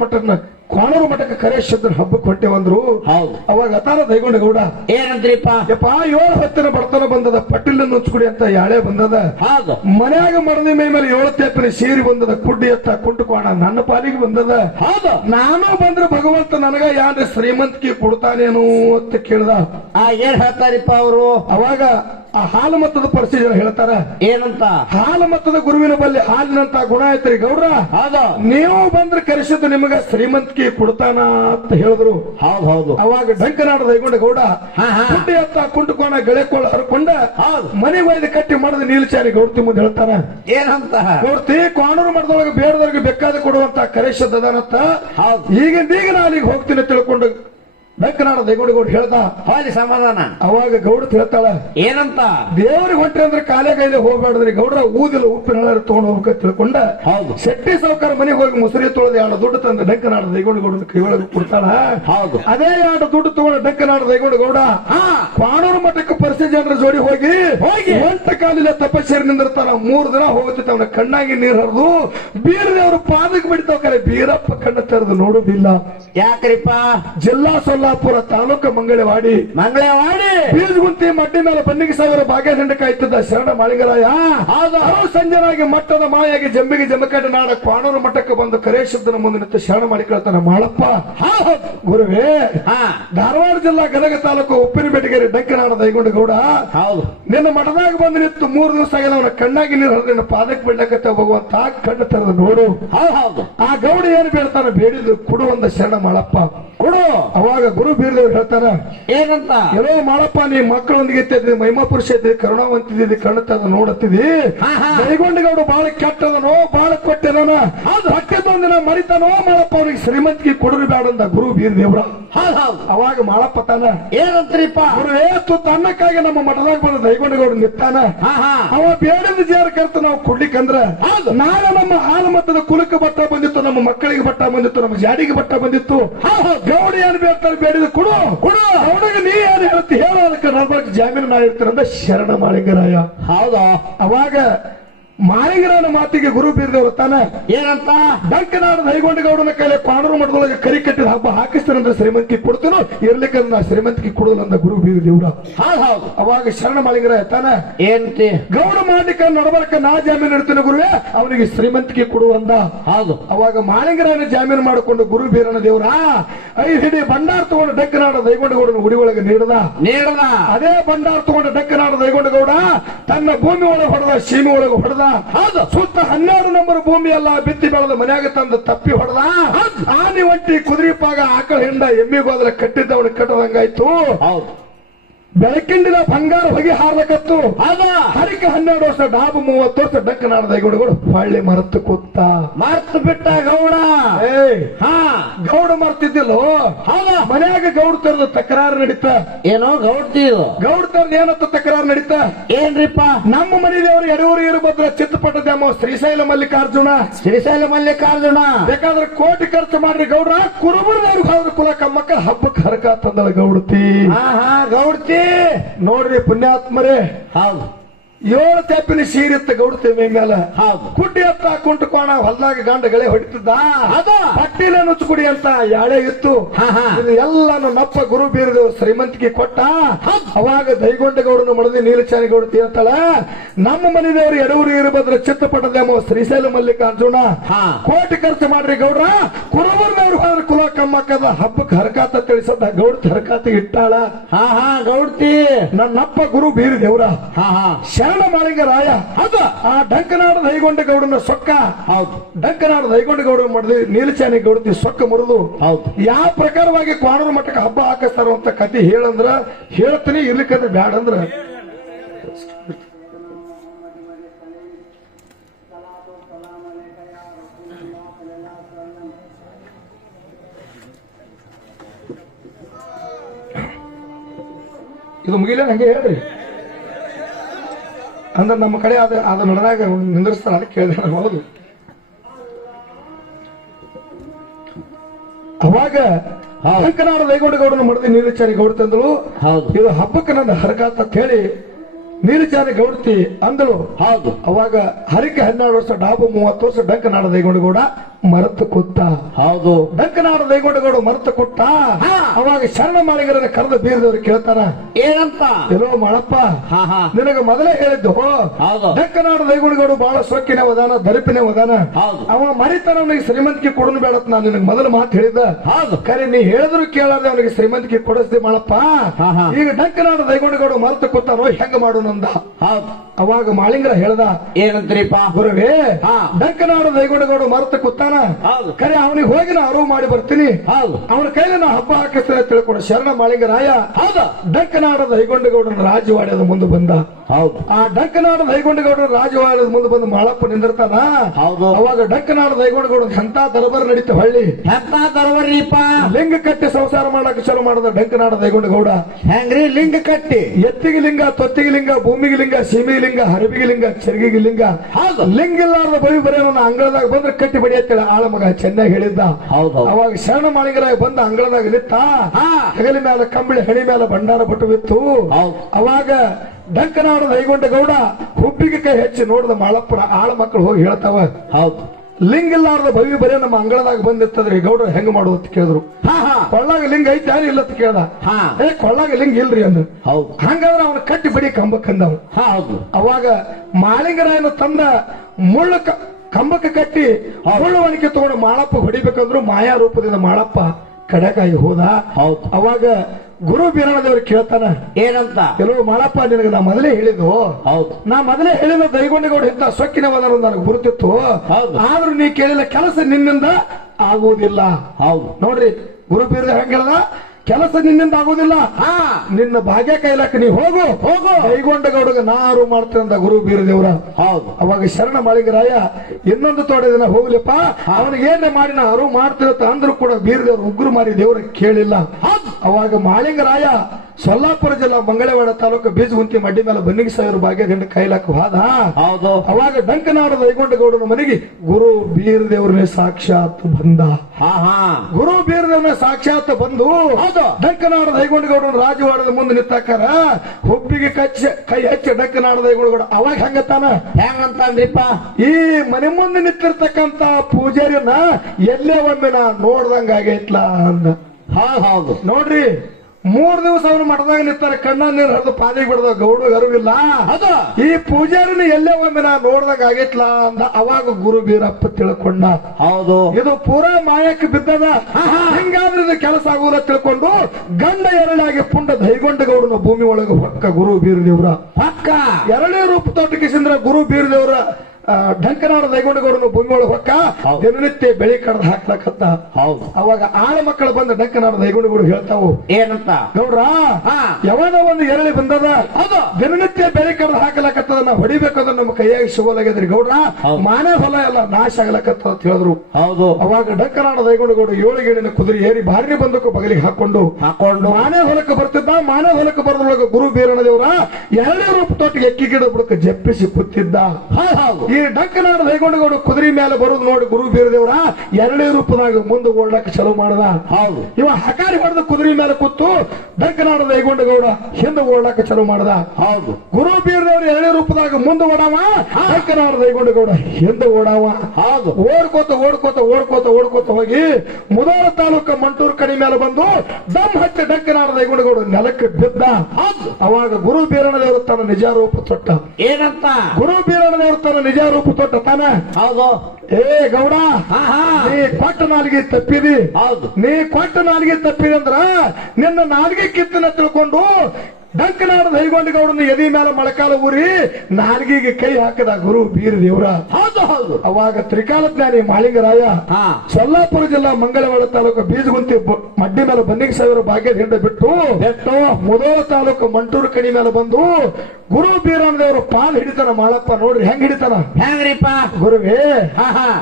ಮಠಕ್ಕೆ ಕರೆ ಶುದ್ಧನ ಹಬ್ಬಕ್ಕೆ ಹೊಂಟೆ ಬಂದ್ರು ಹೌದು ಅವಾಗ ಅತಾರ ದೈಗೊಂಡ ಗೌಡ ಏನಂದ್ರಿಪ್ಪ ಯಪ್ಪ 7 ಹೊತ್ತಿನ ಬಡತನ ಬಂದದ ಪಟ್ಟಿಲ್ಲ ನುಚ್ಕುಡಿ ಅಂತ ಯಾಳೆ ಬಂದದ ಹೌದು ಮನ್ಯಾಗ ಮರದಿ ಮೇಲೆ 7 ತೇಪಿನ ಸೇರಿ ಬಂದದ ಕುಡ್ಡಿ ಎತ್ತ ಕುಂಟು ಕೋಣ ನನ್ನ ಪಾಲಿಗೆ ಬಂದದ ಹೌದು ನಾನು ಬಂದ್ರೆ ಭಗವಂತ ನನಗ ಯಾನ್ರಿ ಶ್ರೀಮಂತಿಕೆ ಕೊಡ್ತಾನೇನು ಅಂತ ಕೇಳ್ದ ಏನ್ ಹೇಳ್ತಾರಿಪ್ಪ ಅವರು ಅವಾಗ ಆ ಹಾಲು ಮತದ ಪರಿಸ್ಥಿತಿ ಹೇಳ್ತಾರ ಏನಂತ ಹಾಲು ಮತದ ಗುರುವಿನ ಬಲ್ಲಿ ಹಾಲಿನಂತ ಗುಣ ಐತ್ರಿ ಗೌಡ್ರ ಹೌದು ನೀವು ಬಂದ್ರೆ ಕರೆಸಿದ್ದು ನಿಮಗ ಶ್ರೀಮಂತಿಕೆ ಕೊಡ್ತಾನ ಅಂತ ಹೇಳಿದ್ರು ಹೌದು ಹೌದು ಅವಾಗ ಡಂಕನಾಡ ದೈಗೊಂಡ ಗೌಡ ಹಾ, ಹಾ. ಕುಟ್ಟಿ ಎತ್ತ ಕುಂಟುಕೋಣ ಗೆಳೆಕೋಳ ಹರ್ಕೊಂಡ ಹೌದು ಮನೆಗೆ ಒಯ್ದು ಕಟ್ಟಿ ಮಾಡದ ನೀಲ್ಚಾರಿ ಗೌಡ್ತಿ ಮುಂದೆ ಹೇಳ್ತಾನ ಏನಂತ ಗೌಡ್ತಿ ಕ್ವಾಣೂರು ಮಠದೊಳಗೆ ಬೇಡದವ್ರಿಗೆ ಬೇಕಾದ ಕೊಡುವಂತ ಕರೆಸದನಂತ ಹೌದು ಈಗ ನಾನು ಅಲ್ಲಿಗೆ ಹೋಗ್ತೀನಿ ತಿಳ್ಕೊಂಡು ಡಂಕನಾಡ ದೈಗೊಂಡ ಗೌಡ ಹೇಳ್ದ ಹೋಲಿ ಸಮಾಧಾನ ಅವಾಗ ಗೌಡತ್ ಹೇಳ್ತಾಳ ಏನಂತ ದೇವರಿಗೆ ಹೊಂಟ್ರಿ ಅಂದ್ರೆ ಕಾಲೇ ಕೈಲಿ ಹೋಗ್ಬೇಡ್ರಿ ಗೌಡ್ರ ಊದಿಲ್ಲ ಉಪ್ಪಿನ ಎಳ್ನೀರು ತಗೊಂಡು ಹೋಗ್ಬೇಕ ತಿಳ್ಕೊಂಡ ಹೌದು ಶೆಟ್ಟಿ ಸಾವುಕಾರ ಮನೆಗೆ ಹೋಗಿ ಮುಸುರಿ ತೊಳೆದು 2 ದುಡ್ಡು ತಂದು ಡಂಕನಾಡ ದೈಗೊಂಡ ಗೌಡ ಕೈ ಒಳಗೆ ಕೊಡ್ತಾಳ ಹೌದು ಅದೇ 2 ದುಡ್ಡು ತಗೊಂಡು ಡಂಕನಾಡ ದೈಗೊಂಡ ಗೌಡ ಹಾ ಕ್ವಾಣೂರು ಮಠಕ್ಕೆ ಪರಿಸ್ಥಿತಿ ಜನರ ಜೋಡಿ ಹೋಗಿ ಒಂಟ ಕಾಲಿಲ್ಲ ತಪಸ್ಸೇರಿ ನಿಂದಿರ್ತಾನ 3 ದಿನ ಹೋಗುತ್ತಿತ್ತು ಅವನ ಕಣ್ಣಾಗಿ ನೀರು ಹರಿದು ಬೀರದೇವ್ರ ಪಾದಕ್ಕೆ ಬಿಡ್ತಾವ ಕರೆ ಬೀರಪ್ಪ ಕಣ್ಣ ತೆರೆದು ನೋಡುವುದಿಲ್ಲ ಯಾಕ್ರಿಪ್ಪ ಜಿಲ್ಲಾ ಸೊಲ್ಲಾಪುರ ತಾಲೂಕು ಮಂಗಳವಾಡಿ ಬೀಜಗುಂತಿ ಮಡ್ಡಿ ಮೇಲೆ ಬನ್ನಿಗೆ ಸಾವಿರ ಭಾಗ್ಯದಂಡ ಕಾಯ್ತದ ಶರಣ ಮಾಳಿಂಗರಾಯ ಸಂಜನಾಗಿ ಮಟ್ಟದ ಮಾಯಾಗಿ ಜಂಬಿಗೆ ಜಮಕಂಡ ನಾಡ ಕ್ವಾಣೂರು ಮಠಕ್ಕೆ ಬಂದು ಕರೆ ಶಬ್ದನ ಮುಂದೆ ನಿಂತು ಶರಣ ಮಾಡಿ ಕೇಳ್ತಾನ ಮಾಳಪ್ಪ ಗುರುವೇ ಧಾರವಾಡ ಜಿಲ್ಲಾ ಗದಗ ತಾಲೂಕು ಉಪ್ಪಿನ ಬೆಟಗೇರಿ ಡಂಕನಾಡ ದೈಗೊಂಡ ಗೌಡ ಹೌದು ನಿನ್ನ ಮಠದಾಗ ಬಂದು ನಿಂತು 3 ದಿವಸ ಆಗಿಲ್ಲ ಅವನ ಕಣ್ಣಾಗಿ ನೀರು ಹರಿದ ಪಾದಕ್ಕೆ ಬಿಡ್ಲಕತ್ತ ಭಗವಂತ ಕಣ್ಣು ತೆರೆದು ನೋಡು ಹೌದು ಆ ಗೌಡ ಏನು ಬೇಡ್ತಾನ ಬೇಡಿದ್ದು ಕೊಡು ಒಂದ ಶರಣ ಮಾಳಪ್ಪ ಕೊಡು ಅವಾಗ ಗುರು ಬೀರದೇವ್ರು ಹೇಳ್ತಾರ ಏನಂತ ಎಲ್ಲೋ ಮಾಳಪ್ಪ ನೀ ಮಕ್ಕಳೊಂದಿಗೆ ಇತ್ತಿದ್ದಿ ಮಹಿಮಾ ಪುರುಷ ಇದ್ದಿ ಕರುಣಾವಂತಿದ್ದಿ ಕಣ್ಣು ತೆರೆದು ನೋಡತ್ತಿದ್ದಿ ದೈಗೊಂಡ ಗೌಡ ಬಾಳ ಕೆಟ್ಟದನೋ ಬಾಳ ಕೊಟ್ಟೆದನ ಹೊಟ್ಟೆದೊಂದಿನ ಮರಿತಾನೋ ಮಾಳಪ್ಪ ಅವ್ರಿಗೆ ಶ್ರೀಮಂತಿಗೆ ಕೊಡರು ಬೇಡಂದ ಗುರು ಬೀರದೇವ್ರ ಅವಾಗ ಮಾಳಪ್ಪ ತಾನ ಏನಂತ್ರಿಪ್ಪ ಗುರುವೇ ತನ್ನಕ್ಕಾಗಿ ನಮ್ಮ ಮಠದಾಗ ಬಂದ ದೈಗೊಂಡ ಗೌಡ ನಿತ್ತಾನ ಅವ ಬೇಡದ ಜಾರ ಕರ್ತ ನಾವು ಕೊಡ್ಲಿಕ್ಕಂದ್ರ ನಾಳೆ ನಮ್ಮ ಹಾಲು ಮತದ ಕುಲಕ್ಕೆ ಬಟ್ಟ ಬಂದಿತ್ತು ನಮ್ಮ ಮಕ್ಕಳಿಗೆ ಬಟ್ಟ ಬಂದಿತ್ತು ನಮ್ಮ ಜಾಡಿಗೆ ಬಟ್ಟ ಬಂದಿತ್ತು ಗೌಡ ಏನ್ ಬೇಡ್ತಾರೆ ಬೇಡಿದ ಕೊಡು ಕೊಡು ಅವನಿಗೆ ನೀ ಏನ್ ಹೇಳ್ತಿ ಹೇಳೋ ಅದಕ್ಕೆ ನನ್ನ ಜಾಮೀನು ನಾ ಇರ್ತೀರಂದ ಶರಣ ಮಾಳಿಂಗರಾಯ ಹೌದಾ ಅವಾಗ ಮಾಳಿಂಗರಾಯನ ಮಾತಿಗೆ ಗುರು ಬೀರದೇವ್ರು ತಾನ ಏನಂತ ಡಂಕನಾಡ ದೈಗೊಂಡ ಗೌಡನ ಕೈಲಿ ಕ್ವಾಣೂರು ಮಠದೊಳಗೆ ಕರಿ ಕಟ್ಟಿದ ಹಬ್ಬ ಹಾಕಿಸ್ತಾನಂದ್ರೆ ಶ್ರೀಮಂತಿಗೆ ಕೊಡ್ತೀನೋ ಇರ್ಲಿಕ್ಕಂದ್ರೆ ನಾ ಶ್ರೀಮಂತಿಗೆ ಕೊಡುದಂದ ಗುರು ಬೀರದೇವ್ರ ಹೌದು ಅವಾಗ ಶರಣ ಮಾಳಿಂಗರಾಯ ತಾನ ಏನಂತೆ ಗೌಡ ಮಾಡ್ಲಿಕ್ಕ ನಡಬರ್ಕ ನಾ ಜಾಮೀನು ಇಡ್ತೀನಿ ಗುರುವೇ ಅವನಿಗೆ ಶ್ರೀಮಂತಿಗೆ ಕೊಡುವಂದ ಹೌದು ಅವಾಗ ಮಾಳಿಂಗರಾಯನ ಜಾಮೀನು ಮಾಡಿಕೊಂಡು ಗುರು ಬೀರನ ದೇವ್ರ 5 ಹಿಡಿ ಭಂಡಾರ ತಗೊಂಡು ಡಂಕನಾಡ ದೈಗೊಂಡ ಗೌಡನ ಗುಡಿ ಒಳಗೆ ನೀಡದ ಅದೇ ಭಂಡಾರ ತಗೊಂಡು ಡಂಕನಾಡ ದೈಗೊಂಡ ಗೌಡ ತನ್ನ ಭೂಮಿ ಒಳಗೆ ಹೊಡೆದ ಸೀಮೆ ಒಳಗೆ ಹೊಡೆದ ಸುತ್ತ 12 ನಂಬರ್ ಭೂಮಿ ಎಲ್ಲ ಬಿತ್ತಿ ಬೆಳೆದ ಮನ್ಯಾಗ ತಂದು ತಪ್ಪಿ ಹೊಡೆದ ಆನೆ ಒಂಟಿ ಕುದುರೆ ಪಾಗ ಆಕಳ ಹಿಂಡ ಎಮ್ಮಿಗೋದ್ರ ಕಟ್ಟಿದ್ದವನು ಕಟ್ಟದಂಗಾಯ್ತು ಬೆಳಕಿಂಡಿನ ಬಂಗಾರ ಹೊಗೆ ಹಾರ್ಲಕತ್ತು ಹರಿಕ 12 ವರ್ಷ ಡಾಬು 30 ವರ್ಷ ಡಂಕನಾಡ ದೈಗೊಂಡಗಳು ಹೊಳ್ಳಿ ಮರತ್ತು ಕೂತ ಮರ್ತು ಬಿಟ್ಟ ಗೌಡ ಗೌಡ ಮರ್ತಿದ್ದಿಲ್ಲೋ ಮನ್ಯಾಗ ಗೌಡ ತರದ ತಕರಾರು ನಡೀತ ಏನೋ ಗೌಡ್ತೀರು ಗೌಡ ತರದ ಏನತ್ತ ತಕರಾರು ನಡೀತ ಏನ್ರಿಪ್ಪ ನಮ್ಮ ಮನೆ ದೇವರು ಎಡೂರು ಇರಬದ್ರ ಚಿತ್ತಪಟ್ಟ ದ್ಯಾಮ ಶ್ರೀಶೈಲ ಮಲ್ಲಿಕಾರ್ಜುನ ಬೇಕಾದ್ರೆ ಕೋಟಿ ಖರ್ಚು ಮಾಡ್ರಿ ಗೌಡ್ರ ಕುರುಬರದವ್ರಿಗೆ ಕುಲಕ ಮಕ್ಕಳ ಹಬ್ಬಕ್ಕೆ ಹರಕ ತಂದಳ ಗೌಡತಿ ಗೌಡ್ತಿ ನೋಡ್ರಿ ಪುಣ್ಯಾತ್ಮರೇ ಹೌದು 7 ತೆಪ್ಪಿನ ಸೀರಿತ್ತ ಗೌಡತಿ ಮೈ ಮ್ಯಾಲ ಹೌದು ಕುಡ್ಡಿ ಹತ್ತ ಕುಂಟು ಕೋಣ ಹೊಲ್ದಾಗ ಗಂಡ ಗಳೆ ಹೊಡಿತಿದ್ದ ಅದ ಪಟ್ಟಿಲ ನುಚ್ಚುಗುಡಿ ಅಂತ ಯಾಳೆ ಇತ್ತು ಹಾ, ಹಾ. ಇದು ಎಲ್ಲಾನು ನಪ್ಪ ಗುರು ಬೀರದೇವ್ರ ಶ್ರೀಮಂತಿಗೆ ಕೊಟ್ಟ ಅವಾಗ ದೈಗೊಂಡ ಗೌಡನು ಮಡದಿ ನೀಲಚಾನಿ ಗೌಡತಿ ಅಂತಾಳ ನಮ್ಮ ಮನೆದೇವರು ಎಡೂರು ಇರಬದ್ರ ಚಿತ್ತಪಟ್ಟದೇಮೋ ಶ್ರೀಶೈಲ ಮಲ್ಲಿಕಾರ್ಜುನ ಹಾ. ಕೋಟಿ ಖರ್ಚು ಮಾಡ್ರಿ ಗೌಡ್ರ ಕುರುಬರ್ನವ್ರು ಹೋದ್ರ ಕುಲ ಕಮ್ಮಕ್ಕದ ಹಬ್ಬಕ್ಕೆ ಹರಕಾತ ತಿಳಿಸದ ಗೌಡ ಹರಕಾತ ಇಟ್ಟಾಳ ಹಾ ಹಾ ಗೌಡ್ತಿ ನನ್ನಪ್ಪ ಗುರು ಬೀರದೇವ್ರ ಹಾ ಹಾ ಶರಣ ಮಾಳಿಂಗ ರಾಯ ಹೌದು ಆ ಡಂಕನಾಡ ದೈಗೊಂಡ ಗೌಡನ ಸೊಕ್ಕ ಹೌದು ಡಂಕನಾಡ ದೈಗೊಂಡ ಗೌಡ ಮಾಡಿದ್ವಿ ನೀಲಚಾನಿ ಗೌಡತಿ ಸೊಕ್ಕ ಮುರಿದು ಹೌದು ಯಾವ ಪ್ರಕಾರವಾಗಿ ಕ್ವಾಣೂರು ಮಠಕ್ಕೆ ಹಬ್ಬ ಹಾಕಿಸ್ತಾರ ಅಂತ ಕತಿ ಹೇಳಂದ್ರ ಹೇಳ್ತೀನಿ ಇರ್ಲಿಕ್ಕಂದ್ರೆ ಬ್ಯಾಡ ಅಂದ್ರ ಇದು ಮುಗಿಲ ಹಂಗೆ ಹೇಳ್ರಿ ಅಂದ್ರೆ ನಮ್ಮ ಕಡೆ ಅದು ನಡೆದಾಗ ನಿಂದಿರ್ಸ್ತಾರ ಅದಕ್ಕೆ ಕೇಳಿದೆ ನಾನು. ಹೌದು ಅವಾಗ ಹೌದು. ಅಂಕನಾಡ ದೈಗೊಂಡ ಗೌಡನ ಮಡದಿ ನೀಲಚಾರಿ ಗೌಡ ತಂದಳು ಹೌದು ಇದು ಹಬ್ಬಕ್ಕೆ ನನ್ನ ಹರಕಾತ ಅಂತ ಹೇಳಿ ನೀಲಚಾರಿ ಗೌಡತಿ ಅಂದಳು ಹೌದು ಅವಾಗ ಹರಿಕೆ 12 ವರ್ಷ ಡಾಬು 30 ವರ್ಷ ಡಂಕನಾಡ ದೈಗೊಂಡ ಗೌಡ ಮರತು ಕೂತ ಹೌದು ಡಂಕನಾಡ ದೈಗೊಂಡ ಗೌಡ ಮರತು ಕೊಟ್ಟ ಹಾ. ಅವಾಗ ಶರಣ ಮಾಳಿಗರನ್ನ ಕರೆದು ಬೀರದವ್ರು ಕೇಳ್ತಾರ ಏನಂತ ಎಲ್ಲೋ ಮಾಳಪ್ಪ ಹಾ ಹಾ ನಿನಗ ಮೊದಲೇ ಹೇಳಿದ್ದು ಹೌದು ಡಂಕನಾಡ ದೈಗುಣಿಗೌಡು ಬಹಳ ಸೊಕ್ಕಿನ ವದಾನ ದರಿಪಿನ ವದಾನ ಹೌದು ಅವ ಮರಿತಾನ ಅವನಿಗೆ ಶ್ರೀಮಂತಿಕೆ ಕೊಡನು ಬೇಡತ್ ನಾನು ನಿನಗೆ ಮೊದಲು ಮಾತು ಹೇಳಿದ ಹೌದು ಕರೆ ನೀ ಹೇಳಿದ್ರು ಕೇಳಾರ್ದೆ ಅವನಿಗೆ ಶ್ರೀಮಂತಿಕೆ ಕೊಡಿಸ್ದೆ ಮಾಳಪ್ಪ ಹಾ, ಹಾ. ಈಗ ಡಂಕನಾಡ ದೈಗುಣಿಗೌಡು ಮರೆತು ಕೂತಾನೋ ಹೆಂಗ ಮಾಡು ನಂದ ಹೌದು ಅವಾಗ ಮಾಳಿಂಗರ ಹೇಳ್ದ ಏನಂತ್ರಿಪ್ಪ ಗುರುವೇ ಹಾ. ಡಂಕನಾಡ ದೈಗುಣಿಗೌಡು ಮರೆತು ಕೂತಾನ ಹೌದು ಕರೆ ಅವನಿಗೆ ಹೋಗಿ ನಾ ಅರಿವು ಮಾಡಿ ಬರ್ತೀನಿ ಹೌದು ಅವನ ಕೈಲಿ ನಾ ಹಬ್ಬ ಹಾಕಿಸ್ತೇನೆ ತಿಳ್ಕೊಂಡು ಶರಣ ಮಾಳಿಂಗರಾಯ ಹೌದು ಡಂಕನಾಡ ದೈಗೊಂಡಗೌಡನ ರಾಜವಾಡ್ಯದ ಮುಂದೆ ಬಂದ ಹೌದು ಆ ಡಂಕನಾಡ ದೈಗೊಂಡಗೌಡನ ರಾಜವಾಡ್ಯದ ಮುಂದೆ ಬಂದು ಮಾಳಪ್ಪ ನಿಂದಿರ್ತಾನ ಹೌದು ಅವಾಗ ಡಂಕನಾಡ ದೈಗೊಂಡಗೌಡ ಎಂತ ದರಬಾರ ನಡೀತ ಹಳ್ಳಿ ಎಂತ ತರವರಿಪ್ಪ ಲಿಂಗ ಕಟ್ಟಿ ಸಂಸಾರ ಮಾಡಕ್ಕೆ ಚಲೋ ಮಾಡದ ಡಂಕನಾಡ ದೈಗೊಂಡಗೌಡ ಹೆಂಗ್ರಿ ಲಿಂಗ ಕಟ್ಟಿ ಎತ್ತಿಗೆ ಲಿಂಗ ತೊತ್ತಿಗೆ ಲಿಂಗ ಭೂಮಿಗೆ ಲಿಂಗ ಸೀಮೆಗೆ ಲಿಂಗ ಹರಬಿಗೆ ಲಿಂಗ ಚರಿಗಿಗೆ ಲಿಂಗ ಹೌದು ಲಿಂಗ ಇಲ್ಲಾರ್ದ ಬೈ ಬರೀ ನನ್ನ ಅಂಗಳದಾಗ ಬಂದ್ರೆ ಕಟ್ಟಿ ಬಡಿಯತ್ತೇಳ ಆಳ ಮಗ ಚೆನ್ನಾಗಿ ಹೇಳಿದ್ದ ಹೌದು ಅವಾಗ ಶರಣ ಮಾಳಿಗರಾಯ ಬಂದ ಅಂಗಳದಾಗ ನಿತ್ತ ಹಾ ಹಗಲಿ ಮೇಲೆ ಕಂಬಳಿ ಹಣಿ ಮೇಲೆ ಭಂಡಾರ ಬಟ್ಟುವಿತ್ತು ಹೌದು ಅವಾಗ ಡಂಕನಾಡ ದೈಗೊಂಡ ಗೌಡ ಹುಬ್ಬಿಗೆ ಕೈ ಹೆಚ್ಚಿ ನೋಡಿದ ಮಾಳಪ್ಪನ ಆಳ ಮಕ್ಕಳು ಹೋಗಿ ಹೇಳ್ತಾವ ಹೌದು ಲಿಂಗ ಇಲ್ಲಾರ್ದ ಭವಿ ಬರೀ ನಮ್ಮ ಅಂಗಳದಾಗ ಬಂದಿರ್ತದ್ರಿ ಗೌಡ್ರ ಹೆಂಗ್ ಮಾಡೋದು ಅಂತ ಕೇಳಿದ್ರು ಹಾ ಹಾ ಕೊಳ್ಳಾಗ ಲಿಂಗ ಐತಿ ಯಾರು ಇಲ್ಲ ಅಂತ ಕೇಳ್ದ ಹಾ ಕೊಳ್ಳಾಗ ಲಿಂಗ ಇಲ್ರಿ ಅಂದ ಹೌದು ಹಂಗಾದ್ರೆ ಅವನ ಕಟ್ಟಿ ಬಡಿ ಕಂಬಕ್ಕಂದವ್ ಹೌದು ಅವಾಗ ಮಾಳಿಂಗರಾಯನ ತಂದ ಮುಳ್ಳ ಕಂಬಕ್ಕೆ ಕಟ್ಟಿ ಮುಳ್ಳು ಒಣಕೆ ತಗೊಂಡು ಮಾಳಪ್ಪ ಹೊಡಿಬೇಕಂದ್ರು ಮಾಯಾ ರೂಪದಿಂದ ಮಾಳಪ್ಪ ಕಡೆಕಾಯಿ ಹೋದ ಹೌದು ಅವಾಗ ಗುರು ಬೀರಣ್ಣದೇವ್ರು ಕೇಳ್ತಾನ ಏನಂತ ಕೆಲವು ಮಾಳಪ್ಪ ನಿನಗೆ ನಾ ಮೊದಲೇ ಹೇಳಿದ್ದು ಹೌದು ನಾ ಮೊದಲೇ ಹೇಳಿದ ದೈಗೊಂಡಗೌಡ ಇಂತ ಸೊಕ್ಕಿನ ವದನ ನನಗೆ ಗುರುತಿತ್ತು ಹೌದು. ಆದ್ರೂ ನೀ ಕೇಳಿದ ಕೆಲಸ ನಿನ್ನಿಂದ ಆಗುವುದಿಲ್ಲ ಹೌದು ನೋಡ್ರಿ ಗುರು ಬೀರದ ಹೆಂಗ ಹೇಳ್ದ ಕೆಲಸ ನಿನ್ನಿಂದ ಆಗುವುದಿಲ್ಲ ಹಾ ನಿನ್ನ ಭಾಗ್ಯ ಕೈಲಕ್ಕ ನೀ ಹೋಗು ಹೋಗು ದೈಗೊಂಡಗೌಡಗ ನಾ ಆರು ಮಾಡ್ತೇನೆ ಗುರು ಬೀರದೇವ್ರ ಹೌದು ಅವಾಗ ಶರಣ ಮಾಳಿಗರಾಯ ಇನ್ನೊಂದು ತೋಡೆ ದಿನ ಹೋಗ್ಲಿಪ್ಪ ಅವನಿಗೆ ಏನೇ ಮಾಡಿ ನಾ ಅರು ಮಾಡ್ತಿರತ್ತ ಅಂದ್ರೂ ಕೂಡ ಬೀರದೇವ್ರು ಉಗ್ರು ಮಾರಿ ದೇವ್ರ ಕೇಳಿಲ್ಲ ಹೌದು ಅವಾಗ ಮಾಳಿಂಗರಾಯ ಸೊಲ್ಲಾಪುರ ಜಿಲ್ಲಾ ಮಂಗಳವಾಡ ತಾಲೂಕು ಬೀಜಗುಂತಿ ಮಡ್ಡಿ ಮೇಲೆ ಬನ್ನಿಗೆ ಸಾವಿರ ಭಾಗ್ಯದಿಂದ ಕೈಲಾಕ ಹೋದ ಹೌದು ಅವಾಗ ಡಂಕನಾಡ ದೈಗೊಂಡಗೌಡನ ಮನೆಗೆ ಗುರು ಬೀರದೇವ್ರನೇ ಸಾಕ್ಷಾತ್ ಬಂದ ಹಾ ಹಾ ಗುರು ಬೀರದೇವ್ರನ್ನ ಸಾಕ್ಷಾತ್ ಬಂದು ಹೌದು ಡಂಕನಾಡ ದೈಗೊಂಡಗೌಡನ ರಾಜವಾಡದ ಮುಂದೆ ನಿಂತಾಕಾರ ಹುಬ್ಬಿಗೆ ಕೈ ಹಚ್ಚಿ ಡಂಕನಾಡ ದೈಗೊಂಡಗೌಡ ಅವಾಗ ಹೆಂಗತ್ತಾನ ಹೆಂಗಂತಂದ್ರಿಪ್ಪ ಈ ಮನೆ ಮುಂದೆ ನಿಂತಿರ್ತಕ್ಕಂತ ಪೂಜಾರಿಯನ್ನ ಎಲ್ಲೇ ಒಮ್ಮೆ ನಾ ನೋಡ್ದಂಗ ಆಗೈತ್ಲಾ ಅಂದ ಹೌದು ಹೌದು ನೋಡ್ರಿ 3 ದಿವಸ ಅವ್ರು ಮಠದಾಗ ನಿಂತಾರೆ ಕಣ್ಣ ನೀರು ಹರಿದು ಪಾದಿಗೆ ಬಿಡದ ಗೌಡು ಅರಿವಿಲ್ಲ ಅದು ಈ ಪೂಜಾರಿನ ಎಲ್ಲೇ ಒಮ್ಮೆ ನಾ ನೋಡ್ದಾಗ ಆಗೈತ್ಲಾ ಅಂದ ಅವಾಗ ಗುರು ಬೀರಪ್ಪ ತಿಳ್ಕೊಂಡ ಹೌದು ಇದು ಪೂರಾ ಮಾಯಕ್ಕೆ ಬಿದ್ದದ ಹಿಂಗಾದ್ರೆ ಇದು ಕೆಲಸ ಆಗುವುದ ತಿಳ್ಕೊಂಡು ಗಂಡ ಎರಳಾಗಿ ಪುಂಡ ದೈಗೊಂಡಗೌಡನ ಭೂಮಿ ಒಳಗೆ ಹೊಕ್ಕ ಗುರು ಬೀರದೇವ್ರ ಪಕ್ಕ ಎರಡೇ ರೂಪ ತೋಟಕಿಸಿಂದ್ರ ಗುರು ಬೀರದೇವ್ರ ಡಂಕನಾಡ ದೈಗೊಂಡಗೌಡನ ಭೂಮಿ ಒಳಗೆ ಹೊಕ್ಕ ಹೌದು. ದಿನನಿತ್ಯ ಬೆಳಿ ಕಡ್ದು ಹಾಕ್ಲಕತ್ತ ಹೌದು ಅವಾಗ ಆಳ ಮಕ್ಕಳು ಬಂದ ಡಂಕನಾಡ ದೈಗೊಂಡಗೌಡ ಹೇಳ್ತಾವು ಏನಂತ ಗೌಡ್ರ ಹಾ ಯಾವಾಗ ಒಂದು ಎರಳಿ ಬಂದದ ಹೌದು ದಿನನಿತ್ಯ ಬೆಳೆ ಕಡ್ದು ಹಾಕಲಕತ್ತದ ನಾ ಹೊಡಿಬೇಕಂದ್ರೆ ನಮ್ಮ ಕೈಯಾಗಿ ಸಿಗೋಲಾಗ್ಯದ್ರಿ ಗೌಡ್ರ ಹೌದು. ಮಾನೇ ಹೊಲ ಎಲ್ಲ ನಾಶ ಆಗ್ಲಕತ್ತದ ಅಂತ ಹೇಳಿದ್ರು ಹೌದು ಅವಾಗ ಡಂಕನಾಡ ದೈಗೊಂಡಗೌಡ 7 ಗೇಣಿನ ಕುದುರೆ ಏರಿ ಭಾರಿ ಬಂದಕ್ಕೂ ಬಗಲಿಗೆ ಹಾಕೊಂಡು ಹಾಕೊಂಡು ಮಾನೇ ಹೊಲಕ್ಕೆ ಬರ್ತಿದ್ದ ಮಾನೇ ಹೊಲಕ್ಕೆ ಬರೋದ್ರೊಳಗೆ ಗುರು ಬೀರಣ್ಣದೇವ್ರ ಎರಡೇ ರೂಪ ತೋಟಿಗೆ ಎಕ್ಕಿ ಗಿಡ ಬುಡಕ್ಕೆ ಜಪ್ಪಿಸಿ ಕೂತಿದ್ದ ಹೌದು ಹೌದು ಈ ಈ ಡಂಕನಾಡ ದೈಗೊಂಡಗೌಡ ಕುದುರೆ ಮೇಲೆ ಬರುದು ನೋಡಿ ಗುರು ಬೀರದೇವ್ರ ಎರಡೇ ರೂಪದಾಗ ಮುಂದೆ ಓಡ್ಲಕ್ಕ ಚಲೋ ಮಾಡ್ದ. ಹೌದು. ಇವ ಹಕಾರಿ ಹೊಡೆದ ಕುದುರೆ ಮೇಲೆ ಕೂತು ಡಂಕನಾಡ ದೈಗೊಂಡಗೌಡ ಹಿಂದೆ ಓಡ್ಲಕ್ಕ ಚಲೋ ಮಾಡ್ದ. ಹೌದು. ಗುರು ಬೀರದೇವ್ರ ಎರಡೇ ರೂಪದಾಗ ಮುಂದೆ ಓಡಾವ, ಡಂಕನಾಡ ದೈಗೊಂಡಗೌಡ ಹಿಂದೆ ಓಡಾವ. ಹೌದು. ಓಡ್ಕೋತ ಓಡ್ಕೋತ ಓಡ್ಕೋತ ಓಡ್ಕೋತ ಹೋಗಿ ಮುಧೋಳ ತಾಲೂಕ ಮಂಟೂರ್ ಕಡಿ ಮೇಲೆ ಬಂದು ದಮ್ ಹಚ್ಚಿ ಡಂಕನಾಡ ದೈಗೊಂಡಗೌಡ ನೆಲಕ್ಕೆ ಬಿದ್ದ. ಅವಾಗ ಗುರು ಬೀರಣ್ಣದೇವರು ತನ್ನ ನಿಜ ರೂಪ ತೊಟ್ಟ. ಏನಂತ? ಗುರು ಬೀರಣ್ಣದೇವರು ತನ್ನ ನಿಜ ರೂಪ ತೊಟ್ಟ ತಾನ. ಹೌದು. ಏ ಗೌಡ, ನೀ ಕೊಟ್ಟ ನಾಲ್ಗೆ ತಪ್ಪಿದಿ. ಹೌದು. ನೀ ಕೊಟ್ಟ ನಾಲ್ಗೆ ತಪ್ಪಿದಿ ಅಂದ್ರ ನಿನ್ನ ನಾಲ್ಗೆ ಕಿತ್ತನ ತಿಳ್ಕೊಂಡು ಡಂಕನಾಡ ದೈಗೊಂಡಗೌಡನ ಎದಿ ಮೇಲೆ ಮೊಳಕಾಲ ಊರಿ ನಾಲ್ಗಿಗೆ ಕೈ ಹಾಕದ ಗುರು ಬೀರದೇವ್ರ. ಹೌದು. ಹೌದು. ಅವಾಗ ತ್ರಿಕಾಲಜ್ಞಾನಿ ಮಾಳಿಂಗರಾಯ ಹಾ. ಸೊಲ್ಲಾಪುರ ಜಿಲ್ಲಾ ಮಂಗಳವಾಡ ತಾಲೂಕು ಬೀಜಗುಂತಿ ಮಡ್ಡಿ ಮೇಲೆ ಬನ್ನಿಂಗ್ ಸಾವಿರ ಭಾಗ್ಯದ ಹಿಂದೆ ಬಿಟ್ಟು ಮುಧೋಳ ತಾಲೂಕು ಮಂಟೂರು ಕಣಿ ಮೇಲೆ ಬಂದು ಗುರು ಬೀರಣ್ಣದೇವರು ಪಾಲ್ ಹಿಡಿತಾನ. ಮಾಳಪ್ಪ ನೋಡ್ರಿ ಹೆಂಗ್ ಹಿಡಿತಾನ. ಹೆಂಗ್ರಿಪ್ಪ? ಗುರುವೇ,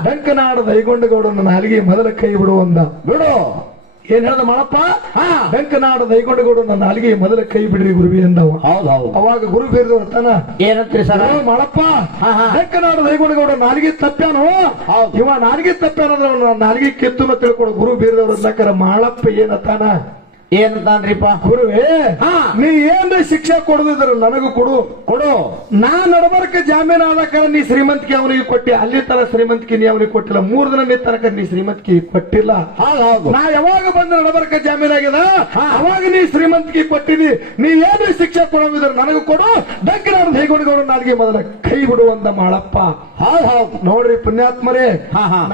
ಡಂಕನಾಡ ದೈಗೊಂಡಗೌಡನ ನಾಲಿಗೆ ಮೊದಲ ಕೈ ಬಿಡು ಅಂದ. ಬಿಡು. ಏನ್ ಹೇಳ್ದ ಮಾಳಪ್ಪ? ಡಂಕನಾಡ ದೈಗೊಂಡಗೌಡನ ನಾಲಿಗೆ ಮೊದಲ ಕೈ ಬಿಡ್ರಿ ಗುರುವಿ ಅಂದವ. ಹೌದು. ಹೌದು. ಅವಾಗ ಗುರು ಬೀರದವ್ರ ತಾನ. ಏನಂತ್ರಿ ಸರ್? ಮಾಳಪ್ಪ, ಡಂಕನಾಡ ದೈಗೊಂಡಗೌಡ ನಾಲಿಗೆ ತಪ್ಪ್ಯಾನು. ಇವ ನಾಲಿಗೆ ತಪ್ಪ್ಯಾನಂದ್ರ ನಾಲಿಗೆ ಕಿತ್ತುನ ತಿಳ್ಕೊಡು. ಗುರು ಬೀರದವ್ರ ನಕ್ಕರ ಮಾಳಪ್ಪ ಏನತ್ತಾನ? ಏನಂತಾನ್ರಿಪ್ಪ? ಗುರುವೇ, ನೀ ಏನ್ ಶಿಕ್ಷೆ ಕೊಡದಿದ್ರ ನನಗೂ ಕೊಡು. ನಾ ನಡಬರ್ಕ ಜಾಮೀನ್ ಆದ ಕಾರಣ ನೀ ಶ್ರೀಮಂತಿಕೆ ಅವನಿಗೆ ಕೊಟ್ಟಿ. ಅಲ್ಲಿ ತರ ಶ್ರೀಮಂತಿಕೆ ನೀ ಅವನಿಗೆ ಕೊಟ್ಟಿಲ್ಲ. 3 ದಿನ ನೀ ತನಕ ನೀ ಶ್ರೀಮಂತಿಕೆ ಕೊಟ್ಟಿಲ್ಲ. ನಾ ಯಾವಾಗ ಬಂದ ನಡಬರ್ಕ ಜಾಮೀನ್ ಆಗ್ಯದ ಅವಾಗ ನೀ ಶ್ರೀಮಂತಿಕೆ ಕೊಟ್ಟಿದಿ. ನೀ ಏನು ಶಿಕ್ಷೆ ಕೊಡೋದಿದ್ರ ನನಗೂ ಕೊಡು. ಡಂಕನಾಡ ದೈಗೊಂಡಗೌಡ ನಾಲ್ಗೆ ಮೊದಲ ಕೈ ಬಿಡು ಅಂದ ಮಾಳಪ್ಪ. ಹೌದು. ನೋಡ್ರಿ ಪುಣ್ಯಾತ್ಮರೇ,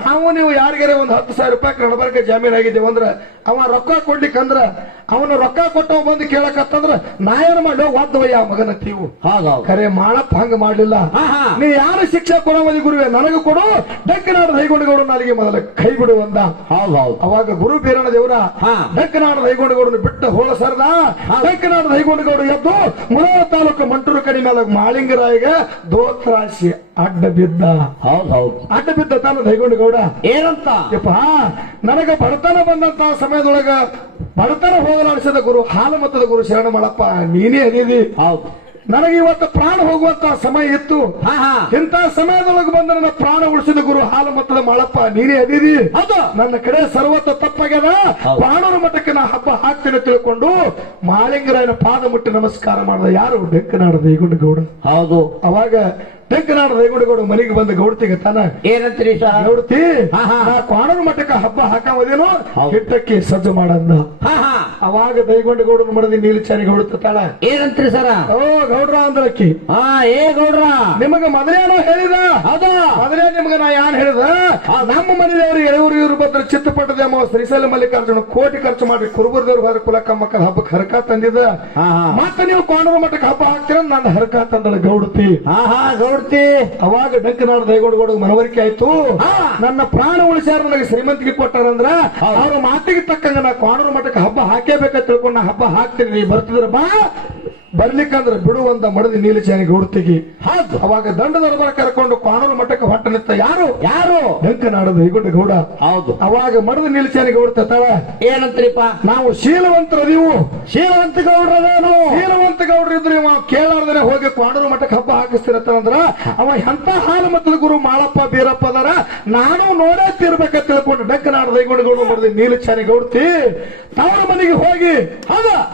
ನಾವು ನೀವು ಯಾರಿಗಾರ ಒಂದ್ 10,000 ರೂಪಾಯಿ ನಡಬರ್ಕ ಜಾಮೀನ್ ಆಗಿದ್ದೇವೆ ಅಂದ್ರ ಅವ ರೊಕ್ಕ ಕೊಡ್ಲಿಕ್ಕಂದ್ರ ಅವನು ರೊಕ್ಕ ಕೊಟ್ಟವ ಬಂದು ಕೇಳಕತ್ತಂದ್ರ ನಾ ಏನ್ ಮಾಡಿ ಒದ್ದವಯ್ಯ ಮಗನ ತೀವು. ಖರೆ ಮಾಳಪ್ಪ ಹಂಗ ಮಾಡ್ಲಿಲ್ಲ. ನೀ ಯಾರು ಶಿಕ್ಷೆ ಕೊಡೋದಿ ಗುರುವೆ ನನಗೂ ಕೊಡು. ಡಂಕನಾಡ ದೈಗೊಂಡಗೌಡ ನಾಲಿಗೆ ಮೊದಲ ಕೈ ಬಿಡು ಅಂದ. ಅವಾಗ ಗುರು ಬೀರಣ್ಣದೇವ್ರ ಡಂಕನಾಡ ದೈಗೊಂಡಗೌಡನ ಬಿಟ್ಟ ಹೋಳ ಸರ್ದ. ಡಂಕನಾಡ ದೈಗೊಂಡಗೌಡ ಎದ್ದು ಮುಧೋಳ ತಾಲೂಕು ಮಂಟೂರು ಕಡಿ ಮೇಲೆ ಮಾಳಿಂಗರಾಯಿಗೆ ದೋತ್ರಾಶಿ ಅಡ್ಡ ಬಿದ್ದ. ಅಡ್ಡ ಬಿದ್ದ ತಾನು ದೈಗೊಂಡಗೌಡ. ಏನಂತ? ಯಪ್ಪ, ನನಗ ಬಡತನ ಬಂದಂತ ಸಮಯದೊಳಗ ಬಡತನ ಹೋಗಲಾಡಿಸಿದ ಗುರು ಹಾಲು ಮತದ ಗುರು ಶರಣ ಮಾಡಪ್ಪ ನೀನೇ ಅದಿದಿ. ನನಗೆ ಇವತ್ತು ಪ್ರಾಣ ಹೋಗುವಂತ ಸಮಯ ಇತ್ತು. ಇಂತ ಸಮಯದೊಳಗೆ ಬಂದ ನನ್ನ ಪ್ರಾಣ ಉಳಿಸಿದ ಗುರು ಹಾಲು ಮತದ ಮಾಳಪ್ಪ ನೀನೇ ಅದಿದಿ. ನನ್ನ ಕಡೆ ಸರ್ವತ್ತ ತಪ್ಪಾಗ್ಯದ. ಪ್ರಾಣರ ಮಠಕ್ಕೆ ನಾ ಹಬ್ಬ ಹಾಕ್ತೇನೆ ತಿಳ್ಕೊಂಡು ಮಾಳಿಂಗರಾಯನ ಪಾದ ಮುಟ್ಟಿ ನಮಸ್ಕಾರ ಮಾಡಿದ ಯಾರು? ಡಂಕನಾಡ ದೈಗೊಂಡಗೌಡ. ಹೌದು. ಅವಾಗ ಡಂಕನಾಡ ದೈಗೊಂಡಗೌಡ ಮನೆಗೆ ಬಂದ ಗೌಡತಿಗೆ ತಾನ. ಏನಂತ್ರಿ ಗೌಡತಿ, ನಾ ಕ್ವಾಣರ ಮಠಕ್ಕೆ ಹಬ್ಬ ಹಾಕಾವದೇನು ಹಿಟ್ಟಕ್ಕೆ ಸಜ್ಜು ಮಾಡಂದ. ಅವಾಗ ದೈಗೊಂಡಗೌಡನ ಮಡದಿ ನೀಲಚಾರಿ ಗೌಡತಾಳ. ಏನಂತ್ರಿ ಸರ? ಓ ಗೌಡ್ರ ಅಂದಳಕ್ಕಿ. ಏ ಗೌಡ್ರ, ನಿಮಗ ಮೊದಲೇನೋ ಹೇಳಿದ. ಮೊದಲೇ ನಿಮಗ ನಾ ಯಾನ್ ಹೇಳಿದ? ನಮ್ಮ ಮನೆಯವರು ಎಳೆಯೂರು ಇವರು ಬಂದ್ರೆ ಚಿತ್ತಪಟ್ಟದೇಮ ಶ್ರೀಶೈಲ ಮಲ್ಲಿಕಾರ್ಜುನ ಕೋಟಿ ಖರ್ಚು ಮಾಡಿ ಕುರುಬರದವ್ರು ಹೊರ ಕುಲಕ್ಕ ಮಕ್ಕಳ ಹಬ್ಬಕ್ಕೆ ಹರಕ ತಂದಿದ. ಮತ್ತೆ ನೀವು ಕ್ವಾಣರ ಮಠಕ್ಕೆ ಹಬ್ಬ ಹಾಕ್ತೀರ ನನ್ನ ಹರಕ ತಂದಳ ಗೌಡತಿ. ಅವಾಗ ಡಂಕನಾಡ ದೈಗೊಂಡಗೌಡ ಮನವರಿಕೆ ಆಯ್ತು. ನನ್ನ ಪ್ರಾಣ ಉಳಿಸ್ಯಾರ, ನನಗೆ ಶ್ರೀಮಂತಿಗೆ ಕೊಟ್ಟಾರಂದ್ರ ಅವ್ರ ಮಾತಿಗೆ ತಕ್ಕಂಗ ನಾ ಕ್ವಾಣರ ಮಠಕ್ಕೆ ಹಬ್ಬ ಹಾಕೇಬೇಕಂತ ತಿಳ್ಕೊಂಡು ನಾ ಹಬ್ಬ ಹಾಕ್ತೀನಿ. ನೀ ಬರ್ತಿದ್ರ ಬಾ, ಬರ್ಲಿಕ್ಕಂದ್ರ ಬಿಡುವಂತ ಮಡದಿ ನೀಲಚಾರಿ ಗೌಡತಿಗೆ. ಅವಾಗ ದಂಡ ದರ್ಬಾರ ಕರ್ಕೊಂಡು ಕ್ವಾಣರ ಮಠಕ್ಕೆ ಹೊಟ್ಟ ನಿಂತ ಯಾರು? ಡಂಕನಾಡ ದೈಗೊಂಡಗೌಡ. ಹೌದು. ಅವಾಗ ಮಡದಿ ನೀಲಚಾರಿ ಗೌಡತಾಳ. ಏನಂತ್ರಿಪ್ಪ? ನಾವು ಶೀಲವಂತರದೀವು. ಶೀಲವಂತ ಗೌಡ್ರದೇನು? ಶೀಲವಂತ ಗೌಡ್ರ ಇದ್ರೆ ಕೇಳಾರ್ದ್ರೆ ಹೋಗಿ ಕ್ವಾಣರ ಮಠಕ್ಕೆ ಹಬ್ಬ ಹಾಕಿಸ್ತಿರತ್ತಂದ್ರ ಅವ ಎಂತ ಹಾಲು ಮತದ ಗುರು ಮಾಳಪ್ಪ ಬೀರಪ್ಪ ಅದಾರ ನಾನು ನೋಡೇ ತಿರ್ಬೇಕಂತ ತಿಳ್ಕೊಂಡು ಡಂಕನಾಡ ದೈಗೊಂಡಗೌಡ ಮಡದಿ ನೀಲಚಾರಿ ಗೌಡತಿ ತವರ ಮನೆಗೆ ಹೋಗಿ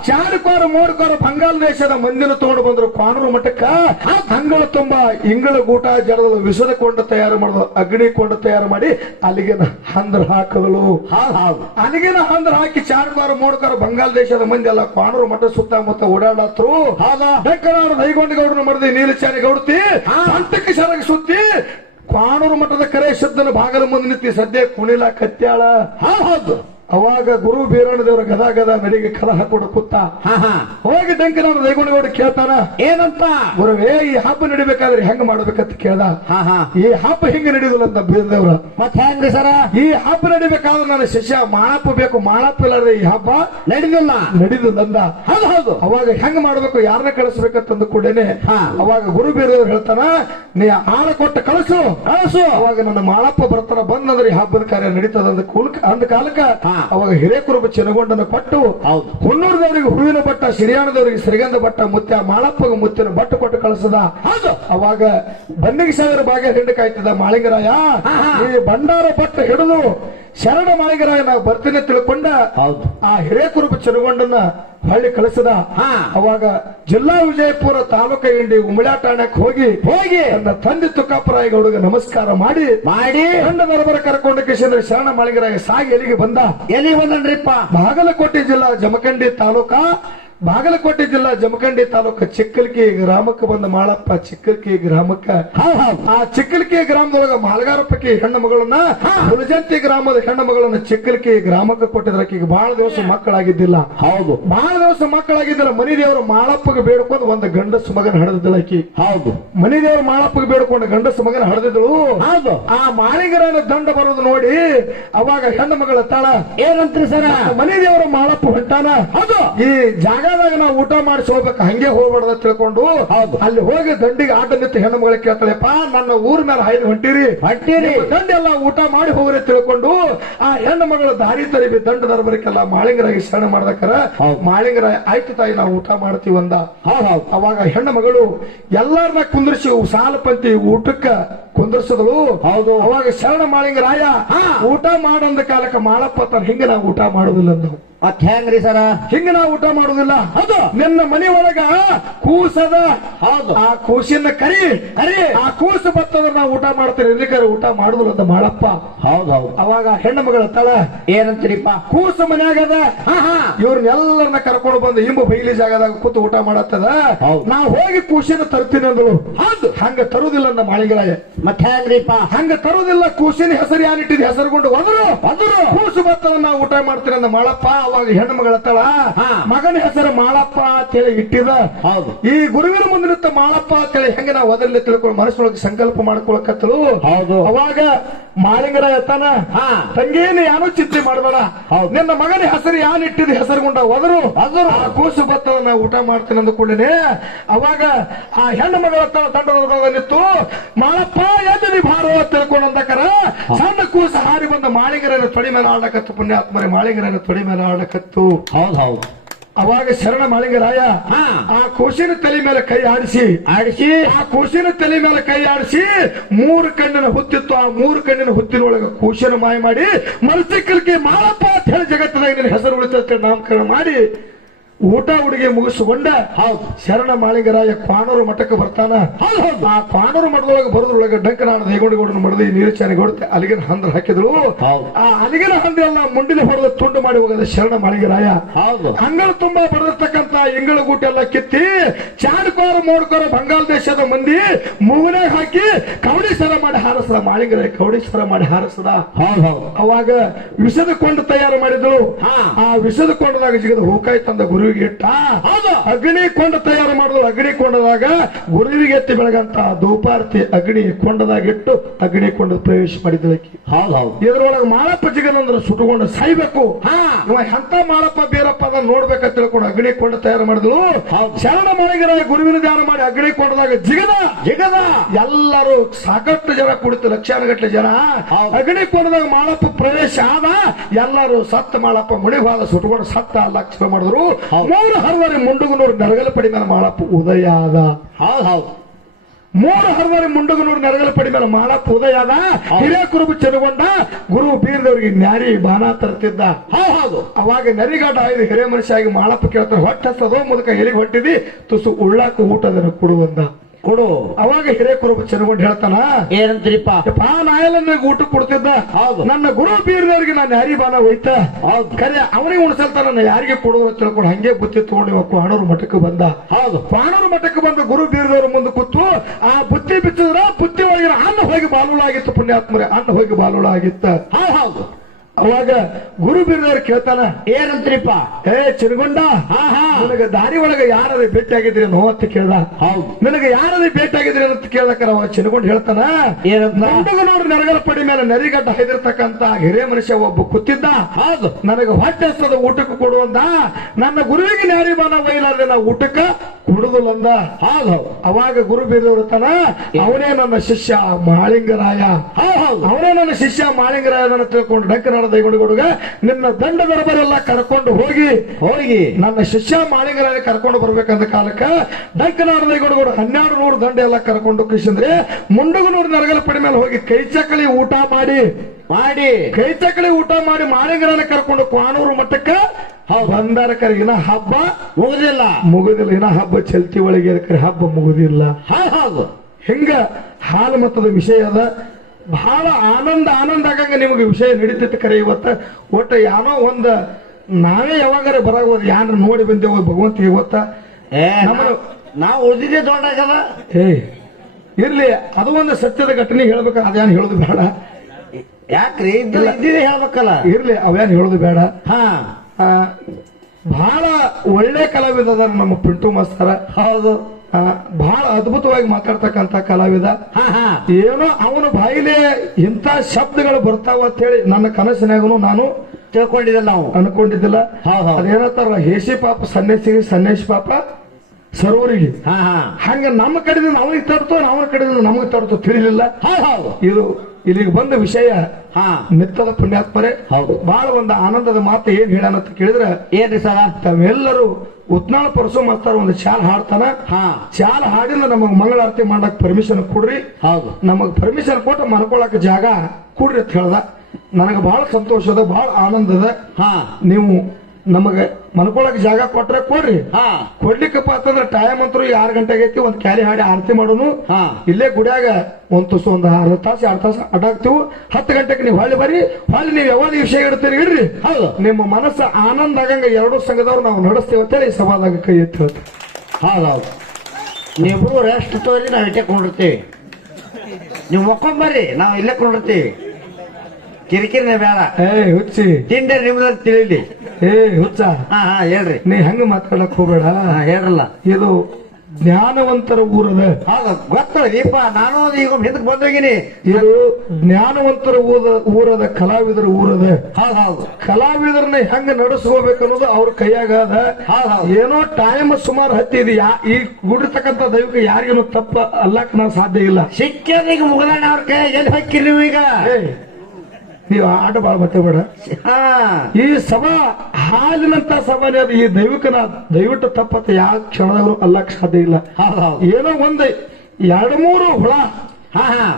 ಚಾರುಕೋರ ಮೋಡ್ಕೋರ ಬಂಗಾಳ ದೇಶದ ಮಂದಿನ ತಗೊಂಡು ಬಂದ್ರು ಕ್ವಾಣರ ಮಠಕ್ಕ. ಅಂಗಳ ತುಂಬಾ ಇಂಗಳ ಗೂಟ ಜಡದಳು ವಿಷದ ಕೊಂಡ ತಯಾರು ಮಾಡಿದ್ರು, ಅಗ್ನಿ ಕೊಂಡ ತಯಾರು ಮಾಡಿ ಅಲ್ಲಿಗೆನ ಹಂದ್ರ ಹಾಕದಳು. ಅಲ್ಲಿಗೆನ ಹಂದ್ರ ಹಾಕಿ ಚಾರುಕೋರ ಮೋಡ್ಕೋರ ಬಂಗಾಳ ದೇಶದ ಮಂದಿ ಎಲ್ಲ ಕ್ವಾಣರ ಮಠ ಸುತ್ತಮುತ್ತ ಓಡಾಡತ್ರು. ಡಂಕನಾಡ ದೈಗೊಂಡಗೌಡನ ಮಡದಿ ನೀಲಚಾರಿ ಗೌಡತಿ ಅಂಟಕ್ಕೆ ಸರಗ ಸುತ್ತಿ ಕ್ವಾಣರ ಮಠದ ಕರೆ ಶಬ್ದನ ಬಾಗಲ ಮುಂದೆ ನಿಂತಿ ಸದ್ಯ ಕುಣಿಲ ಕತ್ಯಾಳ. ಹೌದು. ಅವಾಗ ಗುರು ಬೀರಣ್ಣದೇವರ ಗದ ನಡಿಗೆ ಕಲ ಹಾಕೊಂಡು ಕೂತ. ಹೋಗಿ ಡಂಕನಾಡ ದೈಗೊಂಡಗೌಡ ಕೇಳ್ತಾನ. ಏನಂತ? ಗುರುವೇ, ಈ ಹಬ್ಬ ನಡಿಬೇಕಾದ್ರೆ ಹೆಂಗ್ ಮಾಡ್ಬೇಕಂತ ಕೇಳ್ದ. ಈ ಹಬ್ಬ ಹಿಂಗ ನಡೀದಿಲ್ಲ ಅಂತ ಬೀರದೇವ್ರ. ಮತ್ತೆ ಹೆಂಗ್ರಿ ಸರ? ಈ ಹಬ್ಬ ನಡಿಬೇಕಾದ್ರೆ ನನ್ನ ಶಿಷ್ಯ ಮಾಳಪ್ಪ ಬೇಕು, ಮಾಳಪ್ಪ ಇಲ್ಲಾರ್ದೆ ಈ ಹಬ್ಬ ನಡೀದಿಲ್ಲ ಅಂದ. ಹೌದು. ಅವಾಗ ಹೆಂಗ್ ಮಾಡ್ಬೇಕು, ಯಾರನ್ನ ಕಳಿಸ್ಬೇಕಂತಂದು ಕೂಡೇನೆ ಅವಾಗ ಗುರು ಬೀರದೇವ್ರು ಹೇಳ್ತಾನ, ನೀ ಆಳ ಕೊಟ್ಟ ಕಳಿಸು. ಅವಾಗ ನನ್ನ ಮಾಳಪ್ಪ ಬರ್ತಾನ, ಬಂದಂದ್ರೆ ಈ ಹಬ್ಬದ ಕಾರ್ಯ ನಡೀತದ ಅಂದ ಕಾಲಕ್ಕ ಅವಾಗ ಹಿರೇಕುರುಬ ಚೆನ್ನಗೊಂಡನ ಕೊಟ್ಟು ಹೌದು. ಹುನ್ನೂರದವರಿಗೆ ಹೂವಿನ ಬಟ್ಟ, ಸಿರಿಯಾಣದವರಿಗೆ ಸಿರಿಗಂಧ ಬಟ್ಟ, ಮುತ್ಯ ಮಾಳಪ್ಪಗ ಮುತ್ತಿನ ಬಟ್ಟು ಕೊಟ್ಟು ಕಳಿಸದ. ಹೌದು. ಅವಾಗ ಬನ್ನಿಗೆ ಸಾವಿರ ಭಾಗ ಹಿಂಡು ಕಾಯ್ತದ ಮಾಳಿಂಗರಾಯ. ಈ ಭಂಡಾರ ಬಟ್ಟ ಹಿಡಿದು ಶರಣ ಮಾಳಿಂಗರಾಯ ನಾವು ಬರ್ತೀನಿ ತಿಳ್ಕೊಂಡ ಹೌದು. ಆ ಹಿರೇಕುರುಬ ಚೆನ್ನಗೊಂಡನ ಹಳ್ಳಿ ಕಳಿಸದ. ಅವಾಗ ಜಿಲ್ಲಾ ವಿಜಯಪುರ ತಾಲೂಕ ಇಂಡಿ ಉಮಳಾ ಠಾಣೆಗೆ ಹೋಗಿ ನನ್ನ ತಂದೆ ತುಕಾಪರಾಯ ಗೌಡಗೆ ನಮಸ್ಕಾರ ಮಾಡಿ ಗಂಡ ದರಬರ ಕರ್ಕೊಂಡು ಕಿಶಂದ್ರ ಶರಣ ಮಾಳಿಂಗರಾಯ ಸಾಗಿ ಎಲ್ಲಿಗೆ ಬಂದನ್ರಿಪ್ಪ? ಬಾಗಲಕೋಟೆ ಜಿಲ್ಲಾ ಜಮಖಂಡಿ ತಾಲೂಕಾ ಬಾಗಲಕೋಟೆ ಜಿಲ್ಲಾ ಜಮಖಂಡಿ ತಾಲೂಕು ಚಿಕ್ಕಲ್ಕಿ ಗ್ರಾಮಕ್ಕೆ ಬಂದ ಮಾಳಪ್ಪ. ಚಿಕ್ಕಲ್ಕಿ ಗ್ರಾಮಕ್ಕ ಆ ಚಿಕ್ಕಲ್ಕಿ ಗ್ರಾಮದೊಳಗ ಮಾಲಗಾರ ಪೈಕಿ ಹೆಣ್ಣು ಮಗಳನ್ನ, ಹುಲಜಂತಿ ಗ್ರಾಮದ ಹೆಣ್ಣು ಮಗಳನ್ನ ಚಿಕ್ಕಲ್ಕಿ ಗ್ರಾಮಕ್ಕೆ ಕೊಟ್ಟಿದ್ರ. ಆಕಿಗೆ ಬಹಳ ದಿವಸ ಮಕ್ಕಳಾಗಿದ್ದಿಲ್ಲ. ಹೌದು. ಬಹಳ ದಿವಸ ಮಕ್ಕಳಾಗಿದ್ದಿಲ್ಲ. ಮನಿ ದೇವರು ಮಾಳಪ್ಪಗೆ ಬೇಡ್ಕೊಂಡು ಒಂದು ಗಂಡಸು ಮಗನ ಹಡೆದಿದ್ದಳು ಆಕಿ. ಹೌದು. ಮನಿ ದೇವರು ಮಾಳಪ್ಪಗೆ ಬೇಡ್ಕೊಂಡು ಗಂಡಸು ಮಗನ ಹಡೆದಿದ್ದಳು. ಹೌದು. ಆ ಮಾಳಿಂಗರನ ದಂಡ ಬರೋದು ನೋಡಿ ಅವಾಗ ಹೆಣ್ಣು ಮಗಳ ತಾಳ ಏನಂತ್ರಿ ಸರ? ಮನಿ ದೇವರು ಮಾಳಪ್ಪ ಹೊಂಟಾನ. ಹೌದು. ಈ ಜಾಗದಾಗ ನಾವು ಊಟ ಮಾಡಿಸಿ ಹೋಗ್ಬೇಕು, ಹಂಗೆ ಹೋಗ್ಬಾರ್ದ ತಿಳ್ಕೊಂಡು ಅಲ್ಲಿ ಹೋಗಿ ದಂಡಿಗೆ ಆಟ ನಿಂತು ಹೆಣ್ಣು ಮಗಳಿಗೆ ಕೇಳ್ತಾಳೆಪ್ಪ, ನನ್ನ ಊರ್ ಮೇಲೆ ಹಾಯ್ದು ಹೊಂಟಿರಿ ದಂಡ ಎಲ್ಲ ಊಟ ಮಾಡಿ ಹೋಗ್ರಿ ತಿಳ್ಕೊಂಡು ಆ ಹೆಣ್ಣು ಮಗಳ ದಾರಿ ತರಿಬಿ ದಂಡ ದರ್ಬರಿಕೆಲ್ಲ ಮಾಳಿಂಗರಾಗಿ ಶರಣ ಮಾಡ್ದಕ್ಕಾರ ಮಾಳಿಂಗರಾಯ ಆಯ್ತು ತಾಯಿ ನಾವು ಊಟ ಮಾಡ್ತೀವಿ ಅಂದ. ಅವಾಗ ಹೆಣ್ಣು ಮಗಳು ಎಲ್ಲಾರನ್ನ ಕುಂದ್ರಿಸಿ ಸಾಲ ಪಂತಿ ಊಟಕ್ಕ ಕುಂದ್ರಿಸಿದಳು. ಹೌದು. ಅವಾಗ ಶರಣ ಮಾಳಿಂಗರಾಯ ಊಟ ಮಾಡಂದ ಕಾಲಕ್ಕೆ ಮಾಳಪ್ಪ ತಾನು ಹಿಂಗೆ ನಾವು ಊಟ ಮಾಡುದಿಲ್ಲ ಅಂದ. ಮತ್ ಹೆಂಗ್ರಿ ಸರ? ಹಿಂಗ ನಾವು ಊಟ ಮಾಡುದಿಲ್ಲ. ಹೌದು. ನಿನ್ನ ಮನೆ ಒಳಗ ಕೂಸದ. ಹೌದು. ಆ ಕೂಸಿನ ಕರಿ ಆ ಕೂಸು ಬತ್ತಂದ್ರೆ ನಾವು ಊಟ ಮಾಡ್ತೀರಿ, ಇದಕ್ಕೆ ಊಟ ಮಾಡುದಿಲ್ಲ ಅಂತ ಮಾಳಪ್ಪ. ಹೌದೌದು. ಅವಾಗ ಹೆಣ್ಣು ಮಗಳ ತಳ ಏನಂತೀರಿಪ್ಪ? ಕೂಸು ಮನ್ಯಾಗದ. ಇವ್ರನ್ನೆಲ್ಲರನ್ನ ಕರ್ಕೊಂಡು ಬಂದು ಇಂಬು ಬೈಲಿ ಜಾಗದಾಗ ಕೂತು ಊಟ ಮಾಡತ್ತದ. ನಾವು ಹೋಗಿ ಕೂಸಿನ ತರ್ತೀನಿ ಅಂದಳು. ಹೌದು. ಹಂಗ ತರುದಿಲ್ಲ ಅಂದ ಮಾಳಿಂಗರಾಯ. ಮತ್ ಹೆಂಗ್ರಿಪ್ಪ? ಹಂಗ ತರುದಿಲ್ಲ. ಕೂಸಿನ ಹೆಸರು ಯಾನಿಟ್ಟಿದ್ ಹೆಸರುಗೊಂಡು ಹೋದ್ರು ಕೂಸು ಬತ್ತದ ನಾವು ಊಟ ಮಾಡ್ತೀರಿ ಅಂದ ಮಾಳಪ್ಪ. ಅವಾಗ ಹೆಣ್ಣು ಮಗಳ ತಳ ಮಗನ ಹೆಸರು ಮಾಳಪ್ಪ ಅಂತೇಳಿ ಇಟ್ಟಿದ. ಹೌದು. ಈ ಗುರುವಿನ ಮುಂದಿರುತ್ತ ಮಾಳಪ್ಪ ಅಂತೇಳಿ ಹೆಂಗ ನಾವು ಅದರಲ್ಲಿ ತಿಳ್ಕೊಂಡು ಮನಸ್ಸೊಳಗೆ ಸಂಕಲ್ಪ ಮಾಡ್ಕೊಳಕತ್ತಳು. ಹೌದು. ಅವಾಗ ಮಾಳಿಂಗರಾಯ ತಾನ ತಂಗೇನು ಯಾನು ಚಿಂತೆ ಮಾಡಬೇಡ, ನಿನ್ನ ಮಗನ ಹೆಸರು ಯಾನ್ ಇಟ್ಟಿದ ಹೆಸರುಗೊಂಡ ಹೋದ್ರು ಆ ಕೂಸು ಬತ್ತದ ನಾವು ಊಟ ಮಾಡ್ತೀನಿ ಅಂದುಕೊಂಡೇನೆ. ಅವಾಗ ಆ ಹೆಣ್ಣು ಮಗಳ ತಳ ದಂಡದ ನಿಂತು ಮಾಳಪ್ಪ ಎದ್ದು ಭಾರೋ ತಿಳ್ಕೊಂಡು ಅಂದಕರ ಸಣ್ಣ ಕೂಸು ಹಾರಿ ಬಂದ ಮಾಳಿಂಗರನ್ನ ತೊಡಿ ಮೇಲೆ ಆಡಕತ್ತು. ಪುಣ್ಯಾತ್ಮರಿ ಮಾಳಿಂಗರನ್ನ ತೊಡಿ ಮೇಲೆ ಆಡಕತ್ತು. ಹೌದು. ಅವಾಗ ಶರಣ ಮಾಳಿಂಗರಾಯ ಆ ಕೂಸಿನ ತಲೆ ಮೇಲೆ ಕೈ ಆಡಿಸಿ ಆ ಕೂಸಿನ ತಲೆ ಮೇಲೆ ಕೈ ಆಡಿಸಿ 3 ಕಣ್ಣಿನ ಹುತ್ತಿತ್ತು. ಆ 3 ಕಣ್ಣಿನ ಹುತ್ತಿನೊಳಗೆ ಕೂಸಿನ ಮಾಯ ಮಾಡಿ ಮನಸ್ಸಿಕ್ಕಲಿಕ್ಕೆ ಮಾಳಪ್ಪ ಅಂತ ಹೇಳಿ ಜಗತ್ತಿನಾಗ ಹೆಸರು ಉಳಿತ ನಾಮಕರಣ ಮಾಡಿ ಊಟ ಉಡುಗೆ ಮುಗಿಸಿಕೊಂಡ ಶರಣ ಮಾಳಿಂಗರಾಯ ಕ್ವಾಣೂರು ಮಠಕ್ಕೆ ಬರ್ತಾನ. ಆ ಕ್ವಾಣೂರು ಮಠದೊಳಗೆ ಬರೋದ್ರೊಳಗೆ ಡಂಕನಾಡ ದೇಗೊಂಡಿಗೌಡನ ಮಡದಿ ನೀರು ಕೊಡುತ್ತೆ ಅಲ್ಲಿಗಿನ ಹಂದ್ರ ಹಾಕಿದ್ರು. ಆ ಅಲ್ಲಿಗಿನ ಹಂದ್ರೆಲ್ಲ ಮುಂಡಿನ ಹೊಡೆದ ತುಂಡು ಮಾಡಿ ಹೋಗದ ಶರಣ ಮಾಳಿಂಗರಾಯ. ಅಂಗಳ ತುಂಬಾ ಬರೆದಿರ್ತಕ್ಕಂತ ಇಂಗಳ ಗೂಟ ಎಲ್ಲ ಕಿತ್ತಿ ಚಾಡ್ಕೋರ ಮೋಡ್ಕೋರ ಬಂಗಾಳ ದೇಶದ ಮಂದಿ ಮೂಗನಾಗ ಹಾಕಿ ಕವಡೀಶ್ವರ ಮಾಡಿ ಹಾರಿಸದ ಮಾಳಿಂಗರಾಯ. ಕವಡೀಶ್ವರ ಮಾಡಿ ಹಾರಿಸದ. ಅವಾಗ ವಿಷದ ಕೊಂಡ ತಯಾರು ಮಾಡಿದ್ರು. ಆ ವಿಷದ ಕೊಂಡದಾಗ ಜಿಗದ ಹೂಕಾಯಿ ತಂದ ಗುರು ಇಟ್ಟ. ಅಗ್ನಿ ಕೊಂಡ ತಯಾರು ಮಾಡಿದ್ರು. ಅಗ್ನಿ ಕೊಂಡದಾಗ ಗುರುವಿಗೆ ಎತ್ತಿ ಬೆಳಗಂತ ಧೂಪಾರ್ತಿ ಅಗ್ನಿ ಕೊಂಡದಾಗ ಇಟ್ಟು ಅಗ್ನಿ ಕೊಂಡ ಪ್ರವೇಶ ಮಾಡಿದಳಕಿ. ಇದ್ರೊಳಗೆ ಮಾಳಪ್ಪ ಜಿಗದಂದ್ರೆ ಸುಟ್ಟುಕೊಂಡು ಸಾಯ್ಬೇಕು. ಇವ ಎಂತ ಮಾಳಪ್ಪ ಬೇರಪ್ಪ ಅದ ನೋಡ್ಬೇಕಂತ ತಿಳ್ಕೊಂಡು ಅಗ್ನಿ ಕೊಂಡ ತಯಾರು ಮಾಡಿದ್ಲು. ಶರಣ ಮಾಳಿಂಗರಾಯ ಗುರುವಿನ ಧ್ಯಾನ ಮಾಡಿ ಅಗ್ನಿ ಕೊಂಡದಾಗ ಜಿಗದ ಎಲ್ಲರೂ ಸಾಕಷ್ಟು ಜನ ಕುಡಿತು, ಲಕ್ಷಾನುಗಟ್ಟಲೆ ಜನ. ಅಗ್ನಿ ಕೊಂಡದಾಗ ಮಾಳಪ್ಪ ಪ್ರವೇಶ ಆದ. ಎಲ್ಲರೂ ಸತ್ತ ಮಾಳಪ್ಪ ಮುಣಿವಾದ ಸುಟ್ಕೊಂಡು ಸತ್ತ ಲಕ್ಷ ಮಾಡಿದ್ರು. 3 ಹರವರೆ ಮುಂಡುಗನೂರು ನರಗಲ ಪಡಿ ಮೇಲೆ ಮಾಳಪ್ಪ ಉದಯ ಆದ. 3 ಹರವರೆ ಮುಂಡುಗನೂರು ನರಗಲ ಪಡಿ ಮೇಲೆ ಮಾಳಪ್ಪ ಉದಯ ಆದ. ಹಿರೇಕುರುಬ ಚೆನ್ನಗೊಂಡ ಗುರು ಬೀರದವರಿಗೆ ನ್ಯಾರಿ ಬಾನ ತರ್ತಿದ್ದ. ಅವಾಗ ನರಿಗಾಟ ಆಯ್ದು ಹಿರೇ ಮನುಷ್ಯ ಆಗಿ ಮಾಳಪ್ಪ ಕೇಳ್ತಾರೆ, ಹೊಟ್ಟೆ ಹಸದೋ ಮುದಕ ಎಲ್ಲಿಗೆ ಹೊಟ್ಟಿದಿ ತುಸು ಉಳ್ಳಾಕ ಊಟದನ್ನು ಕೊಡುವಂದ ಕೊಡು. ಅವಾಗ ಹಿರೇಕುರುಬ ಚೆನ್ನಗೊಂಡು ಹೇಳ್ತಾನ, ಏನಂತ್ರಿಪ್ಪ? ನಾಯಲ್ಲ ಊಟ ಕೊಡ್ತಿದ್ದ. ನನ್ನ ಗುರು ಬೀರದವರಿಗೆ ನಾನು ಯಾರಿ ಬಾನ ಹೋಯ್ತ ಕರೆ ಅವನಿಗೆ ಉಣಸಲ್ತ ನನ್ನ ಯಾರಿಗೆ ಕೊಡೋದು ತಿಳ್ಕೊಂಡು ಹಂಗೆ ಬುತ್ತಿ ತಗೊಂಡು ಕ್ವಾಣೂರು ಮಠಕ್ಕೆ ಬಂದ. ಕ್ವಾಣೂರು ಮಠಕ್ಕೆ ಬಂದ ಗುರು ಬೀರದವ್ರ ಮುಂದೆ ಕೂತು ಆ ಬುತ್ತಿ ಬಿಚ್ಚಿದ್ರ ಬುತ್ತಿ ಒಳಗಿನ ಅನ್ನ ಹೋಗಿ ಬಾಲುಳ ಆಗಿತ್ತು. ಪುಣ್ಯಾತ್ಮರೇ, ಅನ್ನ ಹೋಗಿ ಬಾಲುಳ ಆಗಿತ್ತ. ಅವಾಗ ಗುರು ಬೀರದವ್ರು ಕೇಳ್ತಾನ, ಏನಂತ್ರಿಪ್ಪ? ಚಿನಗೊಂಡ, ನನಗೆ ದಾರಿ ಒಳಗೆ ಯಾರೇ ಭೇಟಿ ಆಗಿದ್ರಿ ಅಂತ ಕೇಳ್ದ. ನನಗೆ ಯಾರೇ ಭೇಟಿ ಆಗಿದ್ರಿ ಅಂತ ಕೇಳಕ ಅವಾಗ ಚಿನಗೊಂಡು ಹೇಳ್ತಾನ, ನೋಡ್ರಿ ನರಗಲ ಪಡಿ ಮೇಲೆ ನರಿಗಡ್ಡ ಹೈದಿರ್ತಕ್ಕಂತ ಹಿರೇ ಮನುಷ್ಯ ಒಬ್ಬ ಕೂತಿದ್ದ. ನನಗೆ ಹೊಟ್ಟೆ ಹಸ್ತದ ಊಟಕ್ಕೆ ಕೊಡುವಂದ. ನನ್ನ ಗುರುವಿಗೆ ನ್ಯಾರಿ ಬಾನ ಒಯ್ಲಾರ್ದೆ ನಾ ಊಟಕ್ಕೆ ಕೊಡುದಿಲ್ಲ ಅಂದ. ಅವಾಗ ಗುರು ಬೀರದವ್ರು ತಾನ, ಅವನೇ ನನ್ನ ಶಿಷ್ಯ ಮಾಳಿಂಗರಾಯ. ಅವನೇ ನನ್ನ ಶಿಷ್ಯ ಮಾಳಿಂಗರಾಯ ತಿಳ್ಕೊಂಡು ಡಂಕನಾಡ ದೈಗುಡಿಗೊಡುಗ ನಿನ್ನ ದಂಡ ದರಬರೆಲ್ಲ ಕರ್ಕೊಂಡು ಹೋಗಿ ಹೋಗಿ ನನ್ನ ಶಿಷ್ಯ ಮಾಳಿಗರಲ್ಲಿ ಕರ್ಕೊಂಡು ಬರ್ಬೇಕಂದ ಕಾಲಕ್ಕ ಡಂಕನಾಡ ದೈಗುಡಿಗೊಡು 1200 ದಂಡ ಎಲ್ಲ ಕರ್ಕೊಂಡು ಕೃಷ್ಣಂದ್ರೆ ಮುಂಡಗನೂರು ನರಗಲ ಪಡಿ ಮೇಲೆ ಹೋಗಿ ಕೈ ಚಕಳಿ ಊಟ ಮಾಡಿ ಕೈ ಚಕಳಿ ಊಟ ಮಾಡಿ ಮಾಳಿಗರನ್ನ ಕರ್ಕೊಂಡು ಕ್ವಾಣೂರು ಮಠಕ್ಕ ಬಂದಾರ ಕರೆ ಇನ್ನ ಹಬ್ಬ ಮುಗುದಿಲ್ಲ ಇನ್ನ ಹಬ್ಬ ಚಲ್ತಿ ಒಳಗೆ ಕರೆ ಹಬ್ಬ ಮುಗುದಿಲ್ಲ. ಹೌದು ಹಿಂಗ ಹಾಲು ಮತದ ವಿಷಯ ಅದ. ಬಹಳ ಆನಂದ ಆಗಂಗ ನಿಮಗೆ ವಿಷಯ ನಡೀತೈತಿ ಕರೆ. ಇವತ್ತ ಒಟ್ಟ ಯಾನೋ ಒಂದ ನಾವೇ ಯಾವಾಗಾರ ಬರಾಗೋದು ಯಾರ ನೋಡಿ ಬಂದೇವ ಭಗವಂತ ಇವತ್ತ ನಾವು ಉಳಿದಿದ್ದೆ ದೊಡ್ಡಾಗದ. ಇರ್ಲಿ ಅದು ಒಂದು ಸತ್ಯದ ಘಟನೆ ಹೇಳ್ಬೇಕ. ಅದೇನು ಹೇಳುದು ಬೇಡ. ಯಾಕ್ರಿ ಇದ್ದಿದೆ ಹೇಳ್ಬೇಕಲ್ಲ. ಇರ್ಲಿ ಅವೇನು ಹೇಳುದು ಬೇಡ. ಬಹಳ ಒಳ್ಳೆ ಕಲಾವಿದ ಅದಾರ ನಮ್ಮ ಪಿಂಟು ಮಾಸ್ತರ. ಹೌದು, ಬಹಳ ಅದ್ಭುತವಾಗಿ ಮಾತಾಡ್ತಕ್ಕಂತ ಕಲಾವಿದ. ಏನೋ ಅವನ ಬಾಯಿಲೆ ಇಂಥ ಶಬ್ದಗಳು ಬರ್ತಾವ ಅಂತ ಹೇಳಿ ನನ್ನ ಕನಸಿನಾಗನು ನಾನು ತಿಳ್ಕೊಂಡಿದ್ದಿಲ್ಲ, ನಾವು ಅನ್ಕೊಂಡಿದ್ದಿಲ್ಲ. ಅದೇನಂತಾರ ಹೇಸಿ ಪಾಪ ಸನ್ಯಾಸಿ ಪಾಪ ಸರೋವರಿಗೆ ಹಂಗ ನಮ್ಮ ಕಡೆದಿಂದ ಅವನಿಗೆ ತಡ್ತೋ ಅವನ ಕಡೆದಿಂದ ನಮಗೆ ತಡ್ತೋ ತಿಳಿಲಿಲ್ಲ. ಇದು ಇಲ್ಲಿಗೆ ಬಂದ ವಿಷಯ ನಿತ್ತದ ಪುಣ್ಯಾತ್ಮರೇ. ಬಹಳ ಒಂದು ಆನಂದದ ಮಾತು ಏನ್ ಹೇಳಾನಂತ ಕೇಳಿದ್ರೆ ಏನ್ರಿ ಸರ, ತಾವೆಲ್ಲರೂ ಉತ್ನಾಳ ಪರಸು ಮಾಸ್ತಾರ ಒಂದು ಚಾಲ್ ಹಾಡ್ತಾನ. ಚಾಲ್ ಹಾಡಿಲ್ಲ ನಮಗ್ ಮಂಗಳಾರತಿ ಮಾಡಕ್ ಪರ್ಮಿಷನ್ ಕೊಡ್ರಿ, ನಮಗ್ ಪರ್ಮಿಷನ್ ಕೊಟ್ಟು ಮನ್ಕೊಳಕ್ ಜಾಗ ಕೊಡ್ರಿ ಅಂತ ಹೇಳ್ದ. ನನಗೆ ಬಹಳ ಸಂತೋಷದ, ಬಹಳ ಆನಂದದ. ನೀವು ನಮಗ ಮನ್ಕೊಳಕ್ ಜಾಗ ಕೊಟ್ರೆ ಕೊಡ್ರಿ. ಕೊಡ್ಲಿಕ್ಕಪ್ಪ ಅಂತಂದ್ರೆ ಟೈಮ್ ಅಂತೂ 6 ಗಂಟೆ ಆಗೈತಿ. ಒಂದ್ ಕ್ಯಾಲಿ ಹಾಡಿ ಆರತಿ ಮಾಡೋನು. ಇಲ್ಲೇ ಗುಡಿಯಾಗ ಒಂದು ಅರ್ಧ ತಾಸು 2 ತಾಸು ಅಡ್ಡಾಗ್ತೀವಿ. 10 ಗಂಟೆಗೆ ನೀವು ಹೊಳ್ಳಿ ಬರ್ರಿ. ಹೊಳ್ಳಿ ನೀವು ಯಾವಾಗ ವಿಷಯ ಇಡ್ತೀರಿ ಇಡ್ರಿ. ನಿಮ್ಮ ಮನಸ್ಸು ಆನಂದ ಆಗಂಗ 2 ಸಂಘದವ್ರು ನಾವು ನಡೆಸ್ತೇವೆ ಅಂತೇಳಿ ಸಭಾದಾಗ ಕೈ ಎತ್ತಿ ಹೇಳ್ತೀವಿ. ಹೌದೌದು, ನೀವು ರೆಸ್ಟ್ ತೋರಿ ನಾವು ಇಟ್ಟೆ ಕೊಂಡಿರ್ತೀವಿ. ನೀವು ಮಕ್ಕೊಂಬರ್ರಿ, ನಾವು ಇಲ್ಲೇ ಕೊಂಡಿರ್ತೀವಿ. ಕಿರಿಕಿರಿನೇ ಬೇಡ. ಹುಚ್ಚಿ ತಿಂಡಿ ನಿಮ್ದ ತಿಳಿಲಿ. ಹುಚ್ಚ ಹೇಳ್ರಿ. ನೀ ಹಂಗ ಮಾತಾಡಕ್ ಹೋಗ್ಬೇಡ. ಹೇಳ್ರಲ್ಲ, ಇದು ಜ್ಞಾನವಂತರ ಊರದ. ಹೌದು ಗೊತ್ತಲ್ಲ ದೀಪ, ನಾನು ಈಗ ಹಿಂದಕ್ಕೆ ಬಂದೋಗಿನಿ. ಇದು ಜ್ಞಾನವಂತರ ಊರದ ಕಲಾವಿದರ ಊರದ. ಹೌದು, ಕಲಾವಿದರನ್ನ ಹೆಂಗ ನಡೆಸ್ಕೋಬೇಕು ಅನ್ನೋದು ಅವ್ರ ಕೈಯಾಗ ಅದ. ಏನೋ ಟೈಮ್ ಸುಮಾರು ಹತ್ತಿದೆ. ಈ ಗುಡಿರ್ತಕ್ಕಂಥ ದೈವಕ್ಕೆ ಯಾರಿಗೇನು ತಪ್ಪ ಅಲ್ಲಕ್ ನಾವು ಸಾಧ್ಯ ಇಲ್ಲ. ಸಿಕ್ಕದ ಈಗ ಮುಗದಾಣ ಅವ್ರ ಕೈ ಎಲ್ಲಿ ಹಾಕಿರಿ ನೀವು ಈಗ. ನೀವು ಆಟ ಬಾಳ ಬೇಡ. ಈ ಸಭಾ ಹಾಲಿನಂತ ಸಭಾನೇ ಅದು. ಈ ದಯವಿಟ್ಟು ತಪ್ಪತ್ತ ಯಾವ ಕ್ಷಣದಾಗೂ ಅಲ್ಲಕ್ ಸಾಧ್ಯ ಇಲ್ಲ. ಏನೋ ಒಂದ್ 2-3 ಹುಳ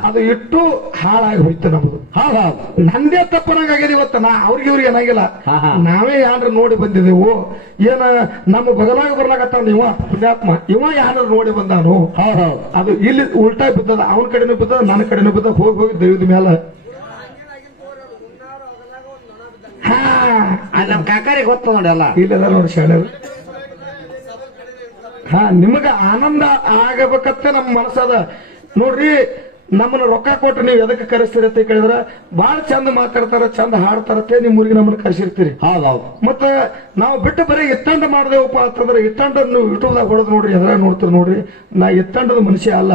ಅದು ಇಟ್ಟು ಹಾಳಾಗಿ ಹೋಯ್ತು ನಮ್ದು. ನಂದೇ ತಪ್ಪನಾಗ್ಯದ ಇವತ್ತ. ಅವ್ರಿಗೆ ಏನಾಗಿಲ್ಲ, ನಾವೇ ಯಾರು ನೋಡಿ ಬಂದಿದ್ದೆವು. ಏನ ನಮ್ಮ ಬಗಲಾಗ ಬರ್ಲಾಕತ್ತ ಇವ ಪುಣ್ಯಾತ್ಮ, ಇವ ಯಾರು ನೋಡಿ ಬಂದಾನು. ಅದು ಇಲ್ಲಿ ಉಲ್ಟಾ ಬಿದ್ದದ. ಅವನ ಕಡೆನೂ ಬಿದ್ದದ, ನನ್ನ ಕಡೆನೂ ಬಿದ್ದ. ಹೋಗಿ ದೈವದ ಮೇಲೆ ನಮ್ ಕಾಕಾರಿ ಗೊತ್ತ ನೋಡಿ ಅಲ್ಲ. ಇಲ್ಲೆಲ್ಲ ನೋಡಿ ಶಾಲೆರು. ನಿಮಗ ಆನಂದ ಆಗಬೇಕಂತ ನಮ್ಮ ಮನಸ್ಸದ ನೋಡ್ರಿ. ನಮ್ಮನ್ನ ರೊಕ್ಕ ಕೊಟ್ಟು ನೀವು ಎದಕ್ಕೆ ಕರೆಸ್ತೀರಿ ಅಂತ ಕೇಳಿದ್ರ ಬಾಳ ಚಂದ ಮಾತಾಡ್ತಾರ, ಚಂದ ಹಾಡ್ತಾರತ್ತೆ. ನಿಮ್ ಊರಿಗೆ ನಮ್ಮನ್ನ ಕರೆಸಿರ್ತೀರಿ. ಮತ್ತ ನಾವು ಬಿಟ್ಟು ಬರೀ ಇತ್ತಂಡ ಮಾಡ್ದೇವಪ್ಪ ಅಂತಂದ್ರೆ ಇತ್ತಂಡ ನೀವು ಯೂಟ್ಯೂಬ್ದಾಗ ಹೊಡೆದ್ ನೋಡ್ರಿ, ಎದ್ರ ನೋಡ್ತೀರಿ ನೋಡ್ರಿ. ನಾ ಇತ್ತಂಡದ ಮನುಷ್ಯ ಅಲ್ಲ.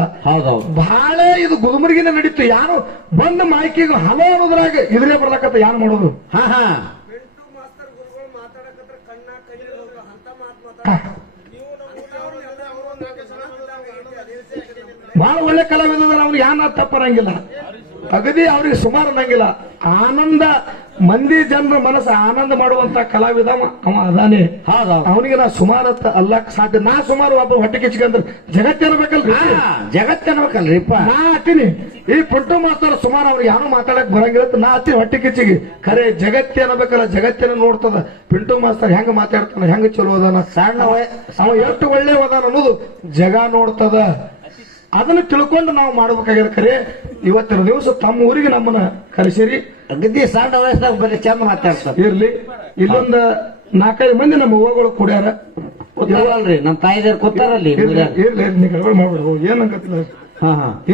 ಬಹಳ ಇದು ಗುಲ್ಮರ್ಗಿನ ನಡೀತು. ಯಾರು ಬಂದ ಮಾಹಿತಿಗೆ ಹಲೋ ಅನ್ನೋದ್ರಾಗ ಇದನ್ನೇ ಬರ್ಲಾಕತ್ತ ಯಾರು ಮಾಡೋದು. ಬಹಳ ಒಳ್ಳೆ ಕಲಾವಿದ. ಅವ್ರಿಗೆ ಯಾನ ತಪ್ಪರಂಗಿಲ್ಲ, ಅಗದಿ ಅವ್ರಿಗೆ ಸುಮಾರು ಅನ್ನಂಗಿಲ್ಲ. ಆನಂದ ಮಂದಿ ಜನರ ಮನಸ್ಸು ಆನಂದ ಮಾಡುವಂತ ಕಲಾವಿದ ಅವ ಅದಾನೆ. ಅವನಿಗೆ ನಾ ಸುಮಾರು ಅಲ್ಲಕ್ ಸಾಧ್ಯ. ನಾ ಸುಮಾರು ಒಬ್ಬ ಹೊಟ್ಟೆ ಕಿಚ್ಕಂದ್ರೆ ಜಗತ್ತನ್ಬೇಕಲ್ರಿಪ್ಪ. ನಾ ಹತ್ತೀನಿ. ಈ ಪುಟ್ಟು ಮಾಸ್ತರ ಸುಮಾರು ಅವ್ರಿಗೆ ಯಾರು ಮಾತಾಡಕ್ ಬರಂಗಿಲ್ಲ. ನಾ ಹತ್ತೀನಿ ಹೊಟ್ಟೆ ಕಿಚ್ಚಿಗೆ. ಖರೆ ಜಗತ್ತೇ ಅನ್ನಬೇಕಲ್ಲ, ಜಗತ್ತೇನ ನೋಡ್ತದ. ಪಿಂಟು ಮಾಸ್ತರ್ ಹೆಂಗ ಮಾತಾಡ್ತಾನ, ಹೆಂಗ ಚಲೋ ಅದಾನ, ಸಣ್ಣ ಅವ ಎಷ್ಟು ಒಳ್ಳೆ ಅದಾನ ಅನ್ನೋದು ಜಗ ನೋಡ್ತದ. ಅದನ್ನ ತಿಳ್ಕೊಂಡು ನಾವು ಮಾಡ್ಬೇಕಾಗ್ಯದ. ಖರೆ ಇವತ್ತಿನ ದಿವಸ ತಮ್ಮ ಊರಿಗೆ ನಮ್ಮನ್ನ ಕರೆಸಿರಿ. ಅಗದಿ ಸಣ್ಣ ವಯಸ್ಸಾಗ ಬರೀ ಚಂದ ಮಾತಾಡ್ತಾರೆ. ಇರ್ಲಿ, ಇಲ್ಲೊಂದ 4-5 ಮಂದಿ ನಮ್ಮ ಹೂವಗಳು ಕುಡ್ಯಾರ. ಅಲ್ರಿ ನಮ್ಮ ತಾಯಿದಾರ ಕೂತಾರಲ್ಲಿ. ಇರ್ಲಿ, ನೀ ಗಡಬಡಿ ಮಾಡ್ಬಿಡು, ಏನಂಕತ್ತಿಲ್ಲ.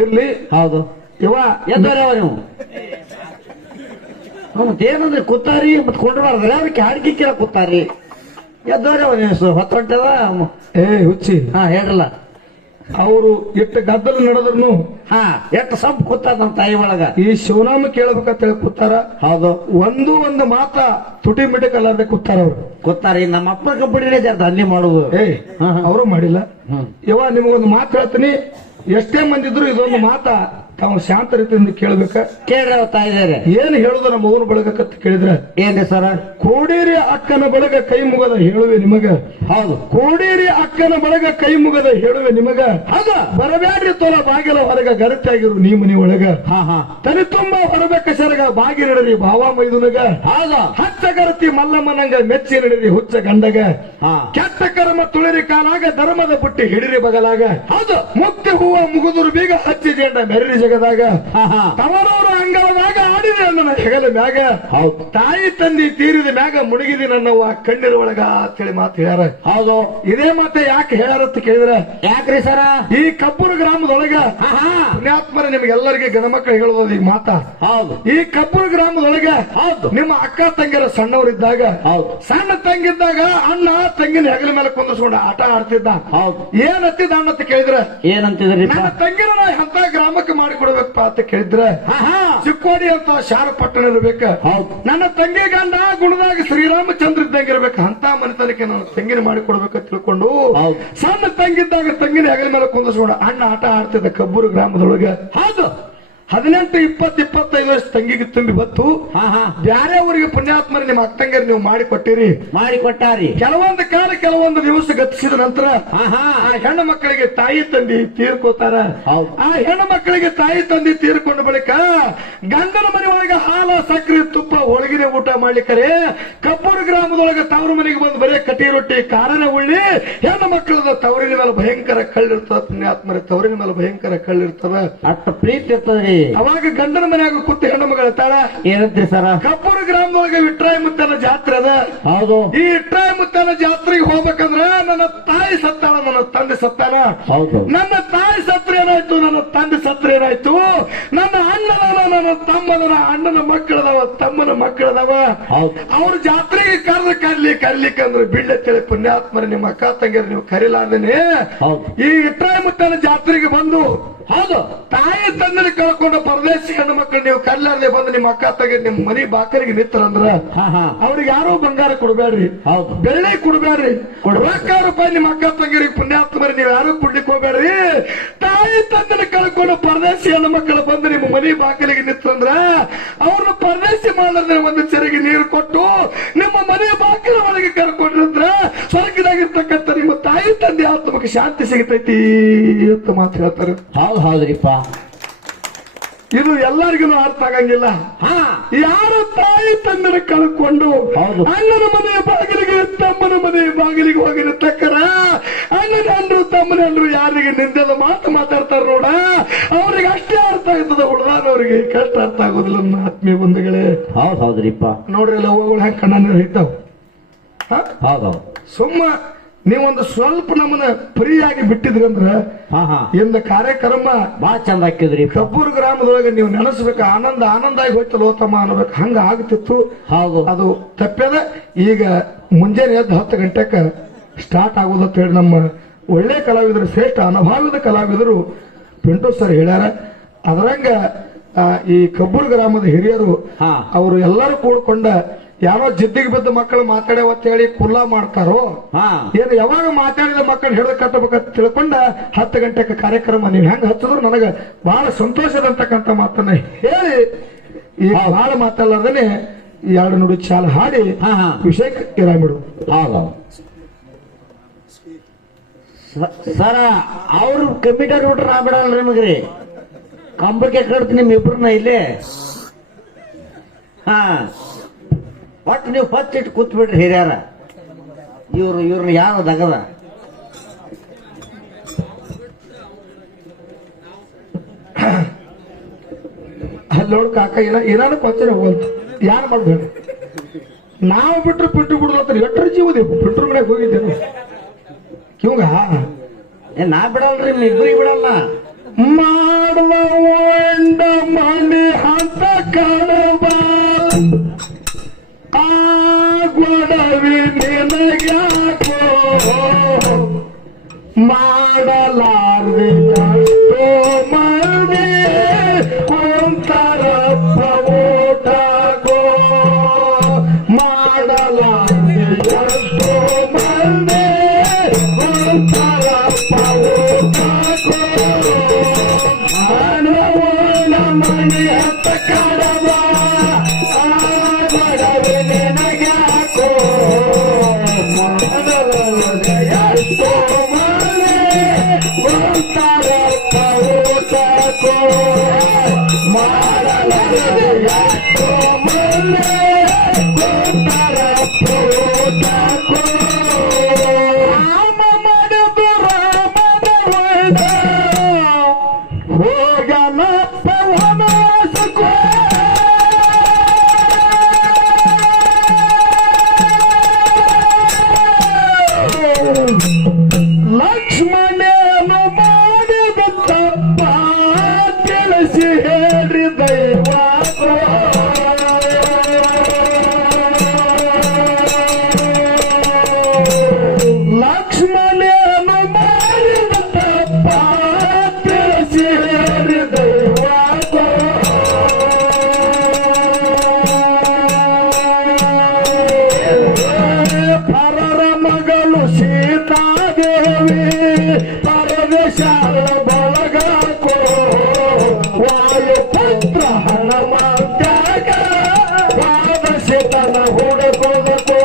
ಇರ್ಲಿ. ಹೌದು ಇವ ಎದ್ದವ್ರವ ನೀವು ಮತ್ತೇನಂದ್ರೆ ಕೂತಾರಿ ಮತ್ ಕೊಂಡ್ಬಾರ್ದ್ರೆ ಅದಕ್ಕೆ ಹಾಡಿಕೆ ಕೇಳ ಕೂತಾರಿ. ಎದ್ದವ್ರವ ನೀವು ಹೊತ್ತೊಂಟದ. ಹುಚ್ಚಿ ಹೇಳ್ರಲ್ಲ. ಅವರು ಎಷ್ಟು ಗದ್ದಲ ನಡೆದ್ರು ಎಷ್ಟು ಸಂಪ್ ಕೂತಾರ ನಮ್ಮ ತಾಯಿ ಒಳಗ. ಈ ಶಿವನಾಮ ಕೇಳಬೇಕಂತ ಹೇಳಿ ಕೂತಾರ. ಹೌದು, ಒಂದು ಮಾತ ತುಟಿ ಮಿಟಕಲ್ಲಾರ್ದೆ ಕೂತಾರ. ಅವ್ರು ಕೂತಾರ. ನಮ್ಮ ಅಪ್ಪ ಕಬ್ಬಡಿನೇ ಜಾತ ಅಲ್ಲಿ ಮಾಡುದು. ಅವರು ಮಾಡಿಲ್ಲ. ನಿಮಗೊಂದು ಮಾತು ಹೇಳ್ತೀನಿ. ಎಷ್ಟೇ ಮಂದಿ ಇದ್ರು ಇದೊಂದು ಮಾತ ತಾವು ಶಾಂತ ರೀತಿಯಿಂದ ಕೇಳಬೇಕ. ಕೇಳ್ರಿ ಅವ್ರ ತಾಯಿದಾರೆ ಏನ್ ಹೇಳುದು ನಮ್ಮ ಊರು ಬಳಗಕ್ಕಂತ ಕೇಳಿದ್ರೆ, ಏನ್ರಿ ಸರ? ಕೋಡೇರಿ ಅಕ್ಕನ ಬಳಗ ಕೈ ಮುಗದ ಹೇಳುವೆ ನಿಮಗ. ಹೌದು. ಕೋಡೇರಿ ಅಕ್ಕನ ಬಳಗ ಕೈ ಮುಗದ ಹೇಳುವೆ ನಿಮಗ. ಹೌದ. ಬರಬ್ಯಾಡ್ರಿ ತೋಲ ಬಾಗಿಲ ಹೊರಗ ಗರತಿಯಾಗಿರು ನೀ ಮನಿ ಒಳಗ. ಹಾ ಹಾ. ತನಿ ತುಂಬ ಹೊರಬೇಕ ಸರಗ ಬಾಗಿ ನಡರಿ ಭಾವ ಮೈದುನಗ. ಹೌದು. ಹಚ್ಚ ಗರತಿ ಮಲ್ಲಮ್ಮನಂಗ ಮೆಚ್ಚಿ ನಡಿರಿ ಹುಚ್ಚ ಗಂಡಗ. ಹಾ. ಕೆಟ್ಟ ಕರ್ಮ ತುಳಿರಿ ಕಾಲಾಗ ಧರ್ಮದ ಬುಟ್ಟಿ ಹಿಡಿರಿ ಬಗಲಾಗ. ಹೌದು. ಮುಕ್ತಿ ಹೂವ ಮುಗುದುರು ಬೀಗ ಹಚ್ಚಿ ಜೇಂಡ ಮೆರರಿ ಜಗದಾಗ. ಹಾ ಹಾ. ತವರವರ ಅಂಗಳದಾಗ ಆಡಿದೆ ನನ್ನ ಹೆಗಲ ಮ್ಯಾಗ. ಹೌದು. ತಾಯಿ ತಂದಿ ತೀರಿದ ಮ್ಯಾಗ ಮುಳುಗಿದಿ ನನ್ನವ್ವ ಕಣ್ಣೀರ ಒಳಗ ಅಂತೇಳಿ ಮಾತು ಹೇಳ್ಯಾರ. ಹೌದು. ಇದೇ ಮಾತೆ ಯಾಕೆ ಹೇಳ್ಯಾರಂತ ಕೇಳಿದ್ರ, ಯಾಕ್ರಿ ಸರ? ಈ ಕಬ್ಬೂರು ಗ್ರಾಮದೊಳಗ ಪುಣ್ಯಾತ್ಮರ ನಿಮ್ಗೆಲ್ಲರಿಗೆ ಗಣಮಕ್ಕಳು ಹೇಳುವುದು ಈ ಮಾತ. ಹೌದು. ಈ ಕಬ್ಬೂರು ಗ್ರಾಮದೊಳಗ ಹೌದು. ನಿಮ್ಮ ಅಕ್ಕ ತಂಗಿಯರ ಸಣ್ಣವರಿದ್ದಾಗ, ಹೌದು, ಸಣ್ಣ ತಂಗಿದ್ದಾಗ ಅಣ್ಣ ತಂಗಿನ ಹೆಗಲ ಮೇಲೆ ಕುಂದಿಸ್ಕೊಂಡ ಆಟ ಆಡ್ತಿದ್ದ. ಹೌದು. ಏನ್ ಹತ್ತಿದ್ದ ಅಣ್ಣ ಅಂತ ಕೇಳಿದ್ರೆ, ಏನಂತಿದ್ರಿ? ನನ್ನ ತಂಗಿನ ನಾ ಎಂತ ಗ್ರಾಮಕ್ಕೆ ಮಾಡಿಕೊಡ್ಬೇಕಪ್ಪ ಅಂತ ಕೇಳಿದ್ರೆ, ಚಿಕ್ಕೋಡಿ ಅಂತ ಶಾರ ಪಟ್ಟಣ ಇರ್ಬೇಕ. ಹೌದು. ನನ್ನ ತಂಗಿ ಗಂಡ ಗುಣದಾಗ ಶ್ರೀರಾಮಚಂದ್ರ ಇದ್ದಂಗೆ ಇರ್ಬೇಕು, ಅಂತ ಮನೆತನಕ್ಕೆ ನನ್ನ ತಂಗಿನ ಮಾಡಿಕೊಡ್ಬೇಕಂತ ತಿಳ್ಕೊಂಡು ಸಣ್ಣ ತಂಗಿದ್ದಾಗ ತಂಗಿನ ಹೆಗಲ ಮೇಲೆ ಕುಂದಿಸ್ಕೊಂಡ ಅಣ್ಣ ಆಟ ಆಡ್ತಿದ್ದ ಕಬ್ಬೂರು ಗ್ರಾಮದೊಳಗೆ. ಹೌದು. 18, 20, 25 ವರ್ಷ ತಂಗಿಗೆ ತುಂಬಿ ಬತ್ತು. ಬ್ಯಾರೆ ಊರಿಗೆ ಪುಣ್ಯಾತ್ಮರಿ ನಿಮ್ಮ ಅಕ್ಕಂಗರು ನೀವು ಮಾಡಿ ಕೊಟ್ಟಿರಿ, ಮಾಡಿ ಕೊಟ್ಟಾರಿ. ಕೆಲವೊಂದು ಕಾಲ ಕೆಲವೊಂದು ದಿವಸ ಗತಿಸಿದ ನಂತರ ಆ ಹೆಣ್ಣು ಮಕ್ಕಳಿಗೆ ತಾಯಿ ತಂದಿ ತೀರ್ಕೋತಾರ. ಆ ಹೆಣ್ಣು ಮಕ್ಕಳಿಗೆ ತಾಯಿ ತಂದಿ ತೀರ್ಕೊಂಡ ಬಳಿಕ ಗಂಡನ ಮನೆ ಒಳಗೆ ಹಾಲ ಸಕ್ಕರೆ ತುಪ್ಪ ಹೋಳಿಗೆ ಊಟ ಮಾಡ್ಲಿಕ್ಕರೆ ಕಬ್ಬೂರು ಗ್ರಾಮದೊಳಗೆ ತವರು ಮನೆಗೆ ಬಂದು ಬರೀ ಕಟಿ ರೊಟ್ಟಿ ಕಾರಣ ಉಳ್ಳಿ ಹೆಣ್ಣು ಮಕ್ಕಳದ ತವರಿನ ಮೇಲೆ ಭಯಂಕರ ಕಳ್ಳಿರ್ತದ. ಪುಣ್ಯಾತ್ಮರಿ ತವರಿನ ಮೇಲೆ ಭಯಂಕರ ಕಳ್ಳಿರ್ತದ. ಅಷ್ಟು ಪ್ರೀತಿ ಇರ್ತದ್ರಿ. ಅವಾಗ ಗಂಡನ ಮನೆಯಾಗ ಕೂತು ಹೆಣ್ಣು ಮಗಳ ತಾಳ ಏನಂತ್ರಿ ಸರ? ಕಬ್ಬೂರು ಗ್ರಾಮದೊಳಗೆ ವಿಟ್ರಾಯ ಮುತ್ತನ ಜಾತ್ರೆ ಅದ. ಹೌದು. ಈ ವಿಟ್ರಾಯ ಮುತ್ತನ ಜಾತ್ರೆಗೆ ಹೋಗ್ಬೇಕಂದ್ರ ನನ್ನ ತಾಯಿ ಸತ್ತಾಳ, ನನ್ನ ತಂದೆ ಸತ್ತಾನ. ಹೌದು. ನನ್ನ ತಾಯಿ ಸತ್ರ ಏನಾಯ್ತು, ನನ್ನ ತಂದೆ ಸತ್ರ ಏನಾಯ್ತು, ನನ್ನ ಅಣ್ಣನವ, ನನ್ನ ತಮ್ಮನ, ಅಣ್ಣನ ಮಕ್ಕಳದವ, ತಮ್ಮನ ಮಕ್ಕಳದವ. ಅವ್ರ ಜಾತ್ರೆಗೆ ಕರ್ಲಿಕ್ಕಂದ್ರೆ ಬಿಡ್ಲತ್ತೇಳಿ ಪುಣ್ಯಾತ್ಮರ ನಿಮ್ಮ ಅಕ್ಕ ತಂಗಿಯರು ನೀವು ಕರಿಲಾರ್ದೇನೆ ಈ ವಿಟ್ರಾಯ ಮುತ್ತನ ಜಾತ್ರೆಗೆ ಬಂದು, ಹೌದು, ತಾಯಿ ತಂದೆ ಕಳ್ಕೊಂಡು ಪರದೇಶಿ ಹೆಣ್ಣು ಮಕ್ಕಳು ನೀವು ಕರ್ಲಾರ್ದೆ ಬಂದು ನಿಮ್ಮ ಅಕ್ಕ ತಂಗಿ ನಿಮ್ ಮನಿ ಬಾಕರಿಗೆ ನಿಂತರಂದ್ರ ಅವ್ರಿಗೆ ಯಾರೋ ಬಂಗಾರ ಕೊಡ್ಬೇಡ್ರಿ, ಬೆಳ್ಳಿ ಕೊಡ್ಬೇಡ್ರಿ, ರೊಕ್ಕ ರೂಪಾಯಿ ನಿಮ್ಮ ಅಕ್ಕ ತಂಗಿರಿಗೆ ಪುಣ್ಯಾತ್ಮರಿ ನೀವು ಯಾರು ಕೊಡ್ಲಿಕ್ಕೆ ಹೋಗ್ಬೇಡ್ರಿ. ತಾಯಿ ತಂದೆ ಕಳ್ಕೊಂಡು ಪರದೇಶಿ ಹೆಣ್ಣು ಮಕ್ಕಳು ಬಂದು ನಿಮ್ಮ ಮನಿ ಬಾಕಲಿಗೆ ನಿಂತಂದ್ರ ಅವ್ರನ್ನ ಪರದೇಶಿ ಮಾಡದ್ರೆ ಒಂದು ಚೆರಿಗೆ ನೀರು ಕೊಟ್ಟು ನಿಮ್ಮ ಮನೆ ಬಾಕಲ ಒಳಗೆ ಕರ್ಕೊಂಡಿದ್ರ ಸ್ವರ್ಗದಾಗಿರ್ತಕ್ಕಂಥ ನಿಮ್ಮ ತಾಯಿ ತಂದೆ ಆತ್ಮಕ್ಕೆ ಶಾಂತಿ ಸಿಗತೈತಿ ಅಂತ ಮಾತು ಹೇಳ್ತಾರೆ. ಹೌದ್ರಿಪ್ಪ. ಇದು ಎಲ್ಲರಿಗೂ ಅರ್ಥ ಆಗಂಗಿಲ್ಲ. ಯಾರು ತಾಯಿ ತಂದೆನ ಕಳ್ಕೊಂಡು ಅಣ್ಣನ ಮನೆಯ ಬಾಗಿಲಿಗೆ ತಮ್ಮನ ಮನೆಯ ಬಾಗಿಲಿಗೆ ಹೋಗಿರತಕ್ಕರ ಅಣ್ಣನ ಅಂದ್ರು ತಮ್ಮನ ಅಂದ್ರು ಯಾರಿಗೆ ನಿಂದೆಲ್ಲ ಮಾತು ಮಾತಾಡ್ತಾರ ನೋಡ, ಅವ್ರಿಗೆ ಅಷ್ಟೇ ಅರ್ಥ ಆಗ್ತದ, ಉಳ್ದಾನವ್ರಿಗೆ ಕಷ್ಟ ಅರ್ಥ ಆಗೋದಿಲ್ಲ. ನನ್ನ ಆತ್ಮೀಯ ಬಂಧುಗಳೇ, ಹೌದ್ರಿಪ್ಪ. ನೋಡ್ರಿ ಲವ್ಗಳು ಹೆಂಗ್ ಕಣ್ಣ ನೀರು ಹಿಡ್ತಾವ. ಸುಮ್ಮ ನೀವೊಂದು ಸ್ವಲ್ಪ ನಮ್ಮನ್ನ ಫ್ರೀಯಾಗಿ ಬಿಟ್ಟಿದ್ರಿ ಅಂದ್ರ ಇಂದ ಕಾರ್ಯಕ್ರಮ ಬಹಳ ಚಂದ ಹಾಕಿದ್ರಿ. ಕಬ್ಬೂರು ಗ್ರಾಮದೊಳಗೆ ನೀವು ನೆನೆಸ್ಬೇಕು, ಆನಂದ ಆನಂದ ಆಗಿ ಹೋಯ್ತು ಲೋತಮ್ಮ ಅನ್ಬೇಕು, ಹಂಗ ಆಗ್ತಿತ್ತು. ಅದು ತಪ್ಪದ. ಈಗ ಮುಂಜಾನೆ ಎದ್ದು 10 ಗಂಟೆಗೆ ಸ್ಟಾರ್ಟ್ ಆಗೋದಂತ ಹೇಳಿ ನಮ್ಮ ಒಳ್ಳೆ ಕಲಾವಿದರು, ಶ್ರೇಷ್ಠ ಅನುಭಾವಿದ ಕಲಾವಿದರು ಪಿಂಟು ಸರ್ ಹೇಳ್ಯಾರ. ಅದರಂಗ ಈ ಕಬ್ಬೂರು ಗ್ರಾಮದ ಹಿರಿಯರು ಅವರು ಎಲ್ಲರೂ ಕೂಡ್ಕೊಂಡ ಯಾರೋ ಜಿದ್ದಿಗೆ ಬಿದ್ದ ಮಕ್ಕಳು ಮಾತಾಡ್ಯಾವತ್ತ ಹೇಳಿ ಕುಲ್ಲ ಮಾಡ್ತಾರೋ ಏನು, ಯಾವಾಗ ಮಾತಾಡಿದ ಮಕ್ಕಳು ಹಿಡಿದು ಕಟ್ಟಬೇಕಂತ ತಿಳ್ಕೊಂಡ 10 ಗಂಟೆಗೆ ಕಾರ್ಯಕ್ರಮ ನೀವು ಹೆಂಗ್ ಹಚ್ಚಿದ್ರು ನನಗ ಬಹಳ ಸಂತೋಷದಂತಕ್ಕಂಥ ಮಾತನ್ನ ಹೇಳಿ ಈಗ ಬಹಳ ಮಾತಾಡಲಾರ್ದೇನೆ 2 ನುಡಿ ಚಾಲ ಹಾಡಿ ವಿಷಯಕ್ಕೆ ಇರಾಮಿಡು. ಸರ ಅವ್ರು ಕಮಿಟರ್ ಬಿಟ್ರೆ ನಾ ಬಿಡಲ್ರಿ ನಿಮಗ್ರಿ, ಕಂಬಕ್ಕೆ ಕಡ್ತೀನಿ ನಿಮ್ಮಿಬ್ರನ್ನ ಇಲ್ಲಿ. ಒಟ್ಟು ನೀವು ಹೊತ್ತಿಟ್ಟು ಕೂತ್ ಬಿಡ್ರಿ ಹಿರಿಯಾರ. ಇವ್ರನ್ನ ಯಾರು ದಗದ ನೋಡ್ ಕಾಕ ಏನಾದ್ರು ಕೊಂಚನೆ ಹೋಗಂತ ಯಾರು ಮಾಡ್ಬೇಡ. ನಾವು ಬಿಟ್ರು ಪಿಂಟು ಬಿಡುತ್ತ ಎಟ್ಟರ ಜೀವದೇ ಪಿಂಟ್ರ ಮನೆಗೆ ಹೋಗಿದ್ದೇನು ಇವಂಗ ನಾ ಬಿಡಲ್ರಿ, ನಿಮ್ಮಿಬ್ಬರಿಗೆ ಬಿಡಲ್ಲ. ಮಾಡುವ ಒಂಡ ಮನೆ ಅಂತ ಕಾಣುವ ಆ ಗೊಡವಿ ನಿನಗ್ಯಾಕೋ ಮಾಡಲಾರ್ದೆ ಅಷ್ಟೋ ಮಂದಿ ಕುಂತರಪ್ಪ ಊಟಗೋ, ಮಾಡಲಾರ್ದೆ ಎಷ್ಟೋ ಮಂದಿ ಕುಂತರಪ್ಪ ಊಟಗೋ, ಮಾಡುವ ಮನೆ ಹತ್ತ ಕಾಡವ ಮಾಡವೆ ನಿನಗ್ಯಾಕೋ ಎಷ್ಟೋ ಮನೆ ಕೊಂತಾರ ಊಟಕೋ ಮಾಡಲಾರದೆ ಎಷ್ಟೋ ಮನೆ ಕೊಂತಾರ ಊಟಕೋ ರಾಮ ಮಾಡಿದು ರಾಮನ ಒಳ್ಳ ಹೋಗನಪ್ಪ ವನವಾಸಕ್ಕೋ ಲಕ್ಷ್ಮಣನು ಮಾಡಿದ ತಪ್ಪ ತಿಳಿಸಿ ಹೇಳ್ರಿ ದೈವ ಲಕ್ಷ್ಮಣನು ಮಾಡಿದ ತಪ್ಪ ತಿಳಿಸಿ ಹೇಳ್ರಿ ದೈವ ಪರರ ಮಗಳು ಸೀತಾದೇವಿ ಪರದೇಶಾಲ ಬಳಗಕೋ ವಾಯುಪುತ್ರ ಹನುಮಂತ್ಯಾಗ ವಾದಸಿತನ ಹುಡುಕೋದಕೋ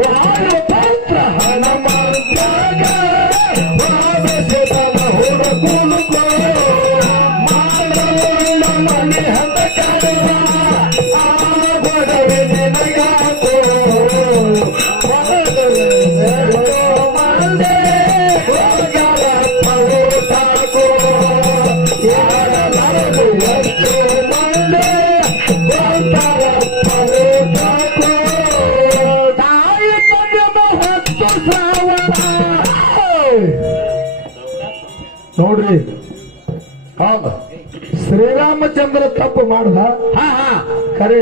ವಾಯುಪುತ್ರ ಹನುಮಂತ್ಯಾಗ ವಾದಸಿತನ ಹುಡುಕೋದಕೋ ಮಾಡಲ್ಲ ಮನೆ ಹಂತ ಕಡುವ ಆ ಗೊಡವೆ ನಿನಗಾಕೋ ನೋಡ್ರಿ ಹೌದು ಶ್ರೀರಾಮಚಂದ್ರ ತಪ್ಪು ಮಾಡ್ದ ಖರೆ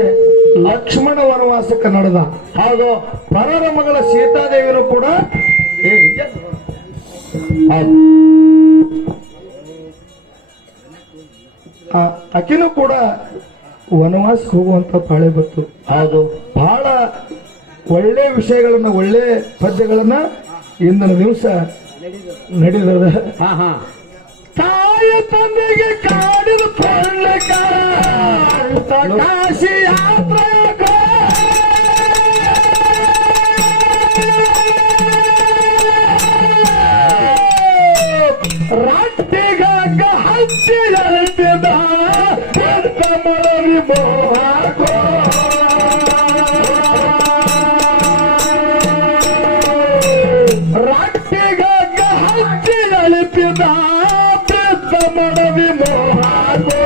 ಲಕ್ಷ್ಮಣ ವನವಾಸಕ್ಕೆ ನಡೆದ ಹೌದು ಪರರ ಮಗಳ ಸೀತಾದೇವಿನೂ ಕೂಡ ಆಕಿನೂ ಕೂಡ ವನವಾಸಕ್ಕೆ ಹೋಗುವಂತ ಪಾಳೆ ಬಂತು ಹೌದು ಬಹಳ ಒಳ್ಳೆ ವಿಷಯಗಳನ್ನ ಒಳ್ಳೆ ಪದ್ಯಗಳನ್ನ ಇಂದಿನ ದಿವಸ ನಡೆದದ ತಾಯ ತಂದೆಗೆ ಕಾಡಿದ ಕೊಳ್ಳಕ ಕಾಶಿ ಯಾತ್ರೆಗ ರಾಟ್ಟಿಗಾಗ ಹಚ್ಚಿ ಎಳ್ತಿದ ಮರವಿ ಮೋಹಾಗೋ ರಾಟ್ಟಿಗಾಗ ಹಚ್ಚಿ ಎಳಿಪಿದ ಬಿದ್ದ ಮರವಿ ಮೋಹಾಗೋ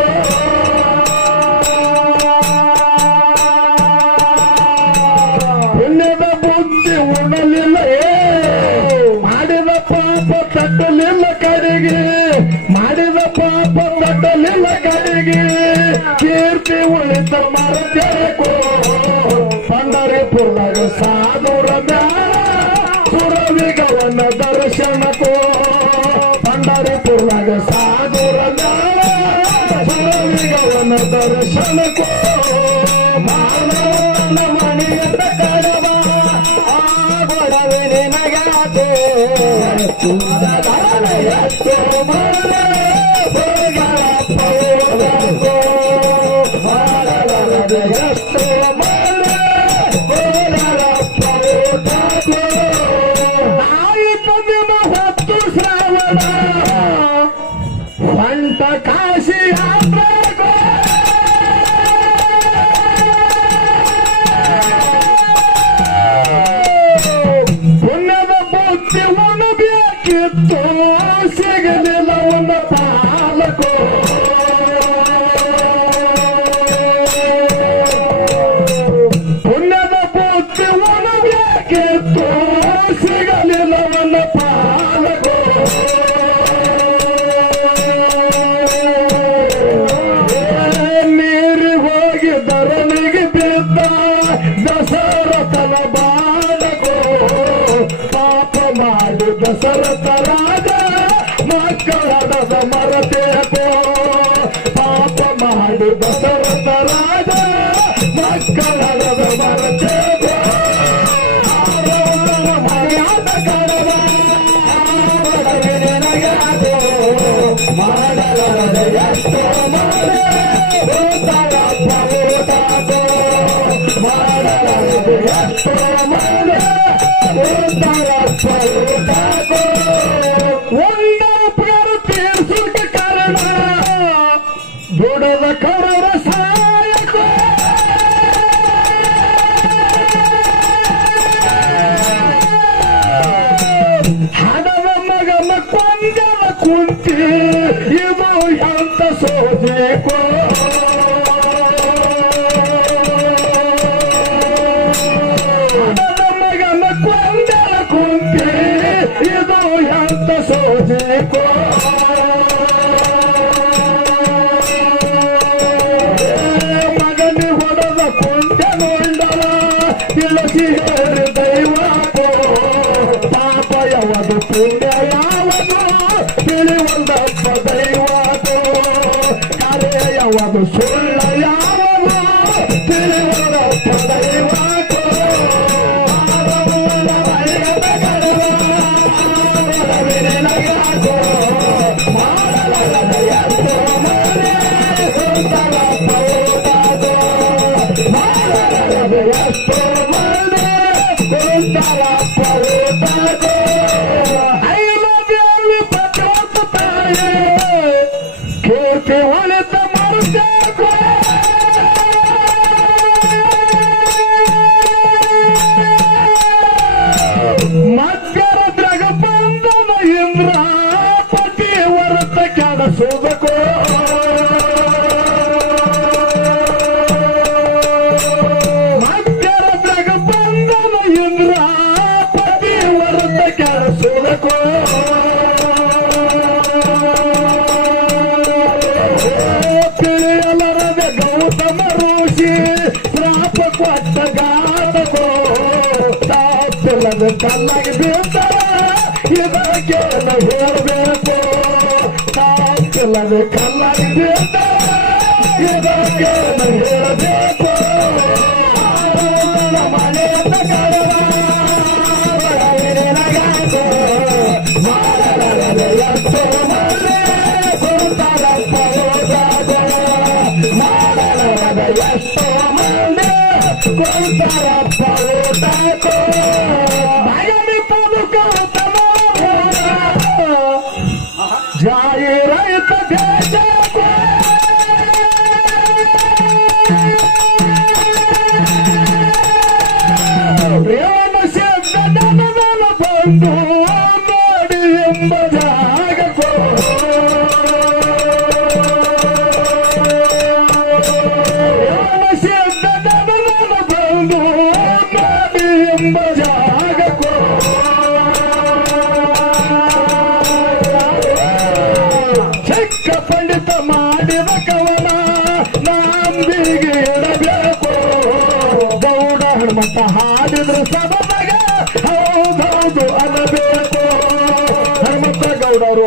ಪುಣ್ಯದ ಬುದ್ಧಿ ಉಣಲಿಲ್ಲ ಮಾಡಿದ ಪಾಪ ತಟ್ಟಲಿಲ್ಲ ಕಡೆಗೆ ಮಾಡಿದ ಪಾಪ ತಟ್ಟಲಿಲ್ಲ ಕಡೆಗೆ ಕೀರ್ತಿ ಉಳಿತ ಮರಬೇಕು ಪಂಡರಿಪುರದಾಗ ಸಾಧುರ ಸುರವಿಗವನ ದರ್ಶನಕ್ಕೋ ಪಂಡರಿಪುರದಾಗ ಸಾಧುರ ಸುರವಿಗವನ ದರ್ಶನಕ್ಕೋ ಮಾನವನ ಮಣಿಯಂತ ಕಡವ ಆ ಗೊಡವೆ ನಿನಗಾಕೋ ಎಷ್ಟೋ ಮನೆ ಹೋಗಲಪ್ಪ ಹೋಗಕೋ ಮಾಡಲಾರದೆ ಎಷ್ಟೋ ಮನೆ ಹೋಗಲಪ್ಪ ಹೋಗಕೋ ತಾಯಿ ತಂದಿನ ಹೊತ್ತು ಶ್ರಾವಣ ಹೊಂಟ ಕಾಶಿ ಯಾತ್ರೆಗೋ ಪುಣ್ಯದ ಬುದ್ಧಿ ಉಣಬೇಕಿತ್ತು ಸಿಗಲಿಲ್ಲ ಅವನ ಪಾಲಕೋ ಪುಣ್ಯದ ಬುದ್ಧಿ ಉಣಬೇಕಿತ್ತು ಸಿಗಲಿಲ್ಲ ಅವನ ಪಾಲಕೋ ನೀರಿ ಹೋಗಿ ಧರಣಿಗೆ ಬಿದ್ದ ದಶರಥನ ಬಾಳಕೋ ಪಾಪ ಮಾಡಿ ದಶರಥ ರಾಜ ಮಕ್ಕಳದ ಮರತೇಕೋ ಪಾಪ ಮಾಡಿ ದಶರಥ ರಾಜ ಮಕ್ಕಳದ ಮರತೇಕೋ ಮರ್ಯಾದ ಕಡವ ಮಾಡಲಾರದೆ ಎಷ್ಟೋ ಮಾಡಿ ದುಡದ ಕರರ ಸಾಯಕ ಹಣದ ಮಗನ ಕೊಂಜಲ ಕುಂತಿ ಇದು ಎಂತ ಸೋಜೇಕೋ ಹಣದ ಮಗನ ಕೊಂಜಲ ಕುಂತಿ ಇದು ಎಂತ ಸೋಜೇಕೋ ತಿಳಿಸಿ ಹೇಳಿ ದೈವಕೋ ಪಾಪ ಯಾವುದು ಪುಣ್ಯ ಯಾವುದು ತಿಳಿಯುವುದಪ್ಪ ದೈವಕೋ ಕರೆ ಯಾವುದು ಸುಳ್ಳ ಯಾವುದು ತಿಳಿಯುವುದಪ್ಪ ದೈವಕೋ ಕೀರ್ತಿ ಒಳಿತ ಮರುತೇಕೋ ಮಧ್ಯರದ್ರಾಗ ಬಂದನ ಇಂದ್ರ ಪತಿ ಹೊರತ ಕೆಡಸೋದಕೋ ಮಧ್ಯರದ್ರಾಗ ಬಂದನ ಇಂದ್ರ ಪತಿ ಹೊರತ ಕೆಡಸೋದಕೋ ತಿಳಿಯಲರದ ಗೌತಮ ಋಷಿ ಶ್ರಾಪ ಕೊಟ್ಟ ಗಾತಕೋ ತಾಪಿಲ್ಲದ ಕಲ್ಲಾಗಿ ಬೀಳ್ತಾರ ಇದಕ್ಕೆ ಹೇಳಬೇಕು ತಾಪಿಲ್ಲದ ಕಲ್ಲಾಗಿ ಬೀಳ್ತಾರ ಇದಕ್ಕೆ ಹೇಳಬೇಕು ಮನೆ ಎಷ್ಟೋ ಮಂದಿ ಕೊಂತಾರಪ್ಪ ಊಟಕ್ಕೋ ಭಯಮಿ ಪದುಕೌತಮ ಜಾಯಿ ರೈತ ದೇಶಕ್ಕೋ ರೇವಣ ಸಿದ್ಧನ ಬಂದು ನೋಡಿ ಎಂಬ ಜಾಗಕ್ಕೋ ಎಂಬ ಜಾಗಕ್ಕೋ ಚಿಕ್ಕ ಪಂಡಿತ ಮಾಡಿದ ಕವನ ನಂಬಿಗೆ ಇಡಬೇಕು ಗೌಡ ಹನುಮಂತ ಹಾಡಿದ್ರು ಸಭದಾಗ ಹೌದೌದು ಅನ್ನಬೇಕು ಹನುಮಂತ ಗೌಡರು